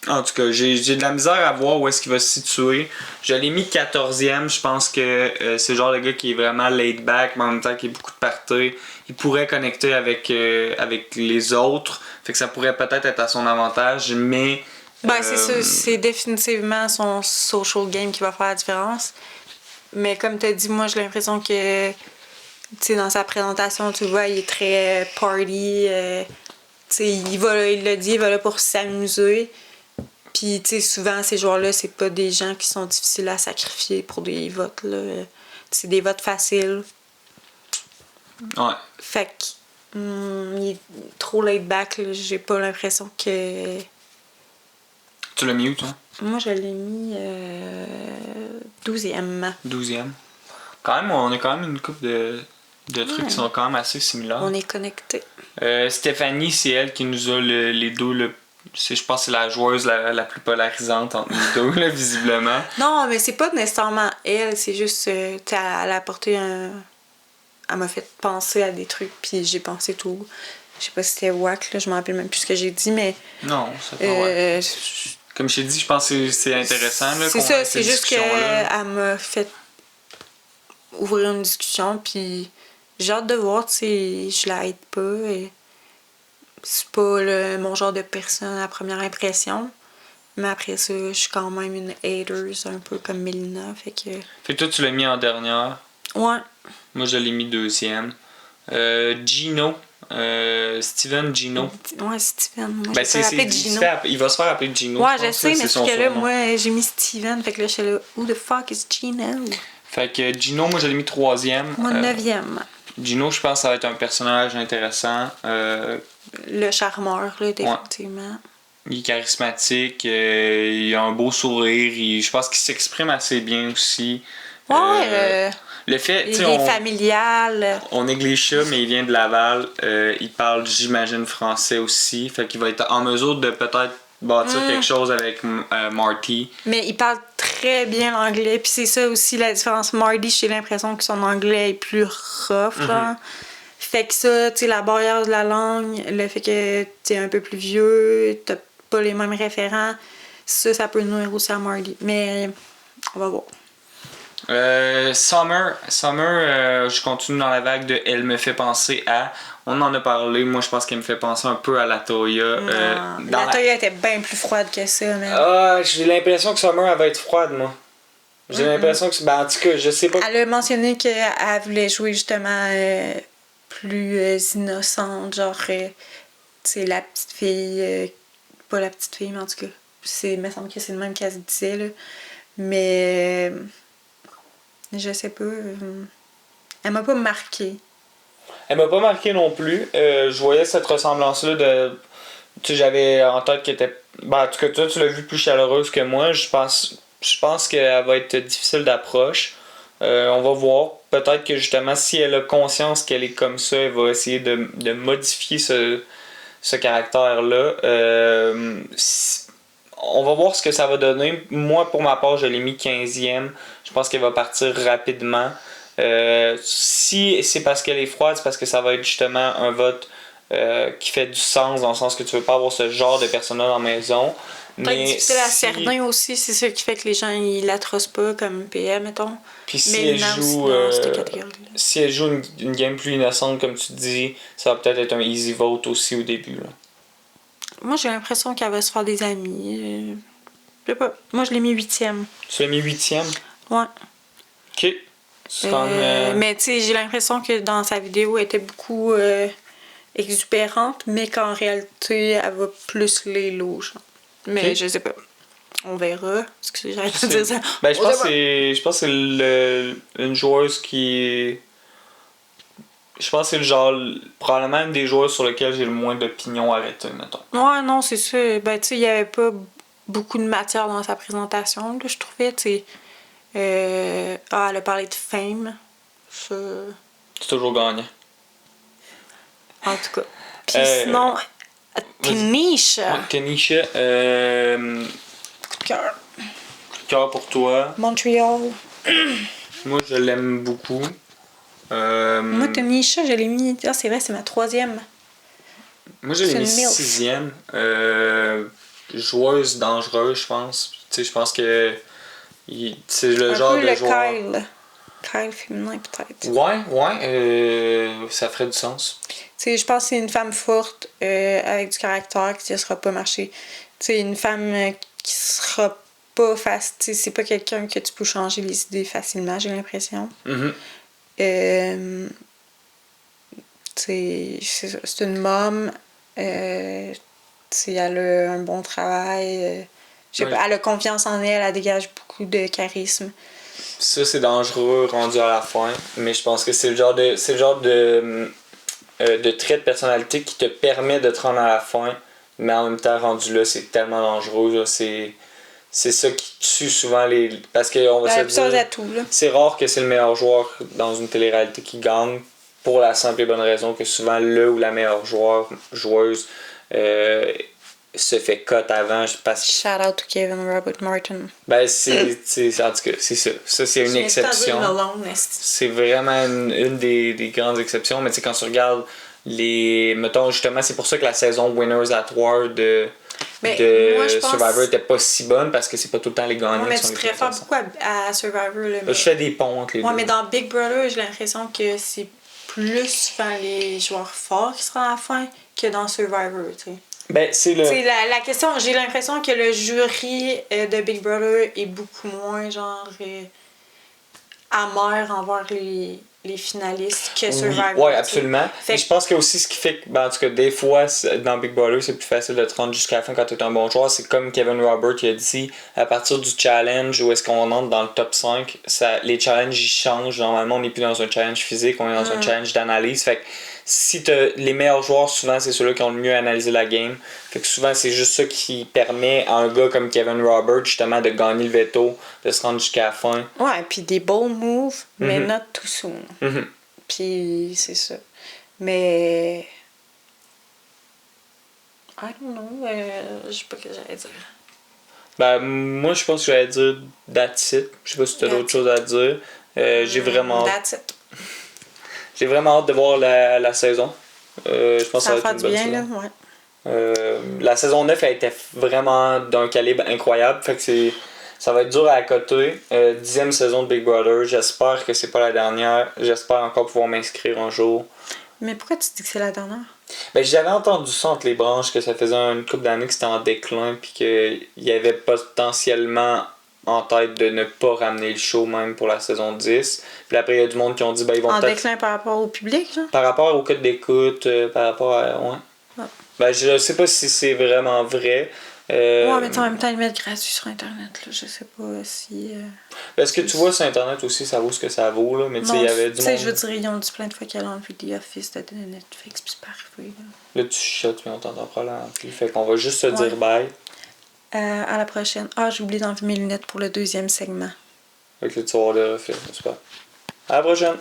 en tout cas, j'ai de la misère à voir où est-ce qu'il va se situer. Je l'ai mis 14e. Je pense que c'est le genre de gars qui est vraiment laid back, mais en même temps qui a beaucoup de parties. Il pourrait connecter avec les autres. Fait que ça pourrait peut-être être à son avantage, mais... c'est ça, c'est définitivement son social game qui va faire la différence. Mais comme tu as dit, moi j'ai l'impression que dans sa présentation, tu vois, il est très party. Il l'a dit, il va là pour s'amuser. Puis souvent, ces joueurs-là, c'est pas des gens qui sont difficiles à sacrifier pour des votes. Là. C'est des votes faciles. Ouais. Fait que il est trop laid back. Là. J'ai pas l'impression que... Tu l'as mis où, toi? Moi, je l'ai mis 12e. 12e. Quand même, on a quand même une couple de trucs qui sont quand même assez similaires. On est connectés. Stéphanie, c'est elle qui nous a les deux. Je pense que c'est la joueuse la plus polarisante entre nous deux, là, visiblement. Non, mais c'est pas nécessairement elle, c'est juste, elle a apporté un. Elle m'a fait penser à des trucs, puis j'ai pensé tout. Je sais pas si c'était wack, là, je me rappelle même plus ce que j'ai dit, mais. Non, c'est pas wack. Comme je t'ai dit, je pense que c'est intéressant. Là, c'est ça, c'est juste qu'elle m'a fait ouvrir une discussion, puis j'ai hâte de voir, tu sais, je la aide pas, et c'est pas mon genre de personne à première impression. Mais après ça, je suis quand même une haters, un peu comme Mélina, fait que... Fait que toi, tu l'as mis en dernière. Ouais. Moi, je l'ai mis deuxième. Gino. Steven Gino. Ouais, Steven. Moi, Ben, il va se faire appeler Gino. Ouais, je sais, mais c'est que là, moi, j'ai mis Steven, fait que là, je suis là, who the fuck is Gino? Fait que Gino, moi, je l'ai mis troisième. Moi, neuvième. Gino, je pense que ça va être un personnage intéressant. Le charmeur, là, définitivement. Ouais. Il est charismatique, il a un beau sourire, je pense qu'il s'exprime assez bien aussi. Ouais, le fait, il est familial. On néglige ça, mais il vient de Laval. Il parle, j'imagine, français aussi. Fait qu'il va être en mesure de peut-être bâtir quelque chose avec Marty. Mais il parle très bien l'anglais. Puis c'est ça aussi la différence. Marty, j'ai l'impression que son anglais est plus rough. Là. Fait que ça, tu sais, la barrière de la langue, le fait que t'es un peu plus vieux, t'as pas les mêmes référents, ça peut nuire aussi à Marty. Mais on va voir. Summer, je continue dans la vague de Elle me fait penser à. On en a parlé, moi je pense qu'elle me fait penser un peu à la Toya. La Toya était bien plus froide que ça, man. J'ai l'impression que Summer elle va être froide, moi. J'ai l'impression que. Ben, en tout cas, je sais pas. Elle a mentionné qu'elle voulait jouer justement plus innocente, genre, tu sais, la petite fille. Pas la petite fille, mais en tout cas, il me semble que c'est le même qu'elle se disait, là. Mais. Je sais pas. Elle m'a pas marqué. Elle m'a pas marqué non plus. Je voyais cette ressemblance-là de. Tu sais, j'avais en tête qu'elle était. Ben, en tout cas, toi, tu l'as vu plus chaleureuse que moi. Je pense qu'elle va être difficile d'approche. On va voir. Peut-être que justement, si elle a conscience qu'elle est comme ça, elle va essayer de modifier ce caractère-là. On va voir ce que ça va donner. Moi, pour ma part, je l'ai mis 15e. Je pense qu'elle va partir rapidement. Si c'est parce qu'elle est froide, c'est parce que ça va être justement un vote qui fait du sens, dans le sens que tu veux pas avoir ce genre de personne-là dans la maison. Peut-être difficile à cerner aussi, c'est ça qui fait que les gens ils l'atrossent pas comme PM, mettons. Puis si elle joue, si elle joue une game plus innocente, comme tu dis, ça va peut-être être un easy vote aussi au début. Là. Moi, j'ai l'impression qu'elle va se faire des amis. Je sais pas. Moi, je l'ai mis 8e. Tu l'as mis 8e? Ouais. Ok. C'est quand même... Mais tu sais, j'ai l'impression que dans sa vidéo, elle était beaucoup exubérante, mais qu'en réalité, elle va plus les lots, genre. Mais je sais pas. On verra. Est-ce que j'arrête de dire ça? Ben, je pense que c'est une joueuse qui... Je pense que c'est le genre, probablement une des joueuses sur lesquelles j'ai le moins d'opinion arrêtée, mettons. Ouais, non, c'est ça. Ben, tu sais, il y avait pas beaucoup de matière dans sa présentation, là, je trouvais, tu sais. Elle a parlé de fame. Ça... C'est toujours gagnant. En tout cas. Puis sinon, Tanisha. Ouais, Tanisha. Coup de cœur. Coup de cœur pour toi. Montreal. Moi, je l'aime beaucoup. Moi, Tanisha, je l'ai mis... Ah, c'est vrai, c'est ma 3e. Moi, je l'ai mis 6e. Joueuse dangereuse, je pense. Tu sais, je pense que... c'est le genre de joueur... Kyle féminin, peut-être. Ouais, ça ferait du sens. Tu sais, je pense que c'est une femme forte, avec du caractère, qui ne sera pas marcher. Tu sais, une femme qui sera pas facile. Tu sais, c'est pas quelqu'un que tu peux changer les idées facilement, j'ai l'impression. C'est une môme. Elle a un bon travail. Elle a confiance en elle, elle dégage beaucoup de charisme. Ça, c'est dangereux rendu à la fin, mais je pense que c'est le genre de trait de personnalité qui te permet de te rendre à la fin, mais en même temps, rendu là, c'est tellement dangereux. Là, c'est ça qui tue souvent les. Parce qu'on va se L'épisode dire. à tout, là. C'est rare que c'est le meilleur joueur dans une télé-réalité qui gagne, pour la simple et bonne raison que souvent le ou la meilleure joueuse se fait cut avant. Parce que Shout out to Kevin Robert Martin. ben, en tout cas, c'est ça. Ça, c'est une exception. C'est vraiment une des grandes exceptions. Mais tu sais, quand tu regardes les. Mettons, justement, c'est pour ça que la saison Winners at War de moi, je pense... Survivor était pas si bonne parce que c'est pas tout le temps les gagnants mais qui sont tu te les plus réfères beaucoup à Survivor. Là, mais... Je fais des ponts entre les deux. mais dans Big Brother, j'ai l'impression que c'est plus souvent les joueurs forts qui seront à la fin que dans Survivor, tu sais. Ben, c'est le... la question, j'ai l'impression que le jury de Big Brother est beaucoup moins, genre, amer envers les finalistes que Survivor. Oui, absolument. Et je pense que aussi ce qui fait que, ben, en tout cas, des fois, dans Big Brother, c'est plus facile de te rendre jusqu'à la fin quand tu es un bon joueur. C'est comme Kevin Robert qui a dit, à partir du challenge où est-ce qu'on entre dans le top 5, les challenges ils changent. Normalement, on n'est plus dans un challenge physique, on est dans un challenge d'analyse. Fait que si les meilleurs joueurs, souvent, c'est ceux-là qui ont le mieux analysé la game. Fait que souvent, c'est juste ça qui permet à un gars comme Kevin Robert, justement, de gagner le veto, de se rendre jusqu'à la fin. Ouais, puis des bold moves, mais not too soon. Puis c'est ça. Mais... I don't know. Je sais pas ce que j'allais dire. Ben, moi, je pense que j'allais dire that's it. Je sais pas si tu as d'autres choses à dire. J'ai vraiment... That's it. J'ai vraiment hâte de voir la saison. Je pense que ça va être une bonne saison. Là, ouais. La saison 9 a été vraiment d'un calibre incroyable. Fait que ça va être dur à accoter. 10e saison de Big Brother. J'espère que c'est pas la dernière. J'espère encore pouvoir m'inscrire un jour. Mais pourquoi tu dis que c'est la dernière? Ben, j'avais entendu ça entre les branches, que ça faisait une couple d'années que c'était en déclin, puis qu'il y avait potentiellement en tête de ne pas ramener le show même pour la saison 10. Puis après, il y a du monde qui ont dit, ben, ils vont en déclin par rapport au public, genre? Par rapport au code d'écoute, par rapport à... Ouais. Ah. Ben, je sais pas si c'est vraiment vrai. Ouais, mais en même temps, ils le mettent gratuit sur Internet, là. Je sais pas si... Parce que tu vois, sur Internet aussi, ça vaut ce que ça vaut, là. Mais tu sais, il y avait du monde... je veux dire, ils ont dit plein de fois qu'elle a enlevé The Office de Netflix, puis c'est pas arrivé, là. Là, tu chuchotes, mais on t'entend probablement plus. Fait qu'on va juste se dire bye. À la prochaine. Ah, j'ai oublié d'enlever mes lunettes pour le 2e segment. Fait que là, tu vas avoir le reflet, n'est-ce pas? À la prochaine!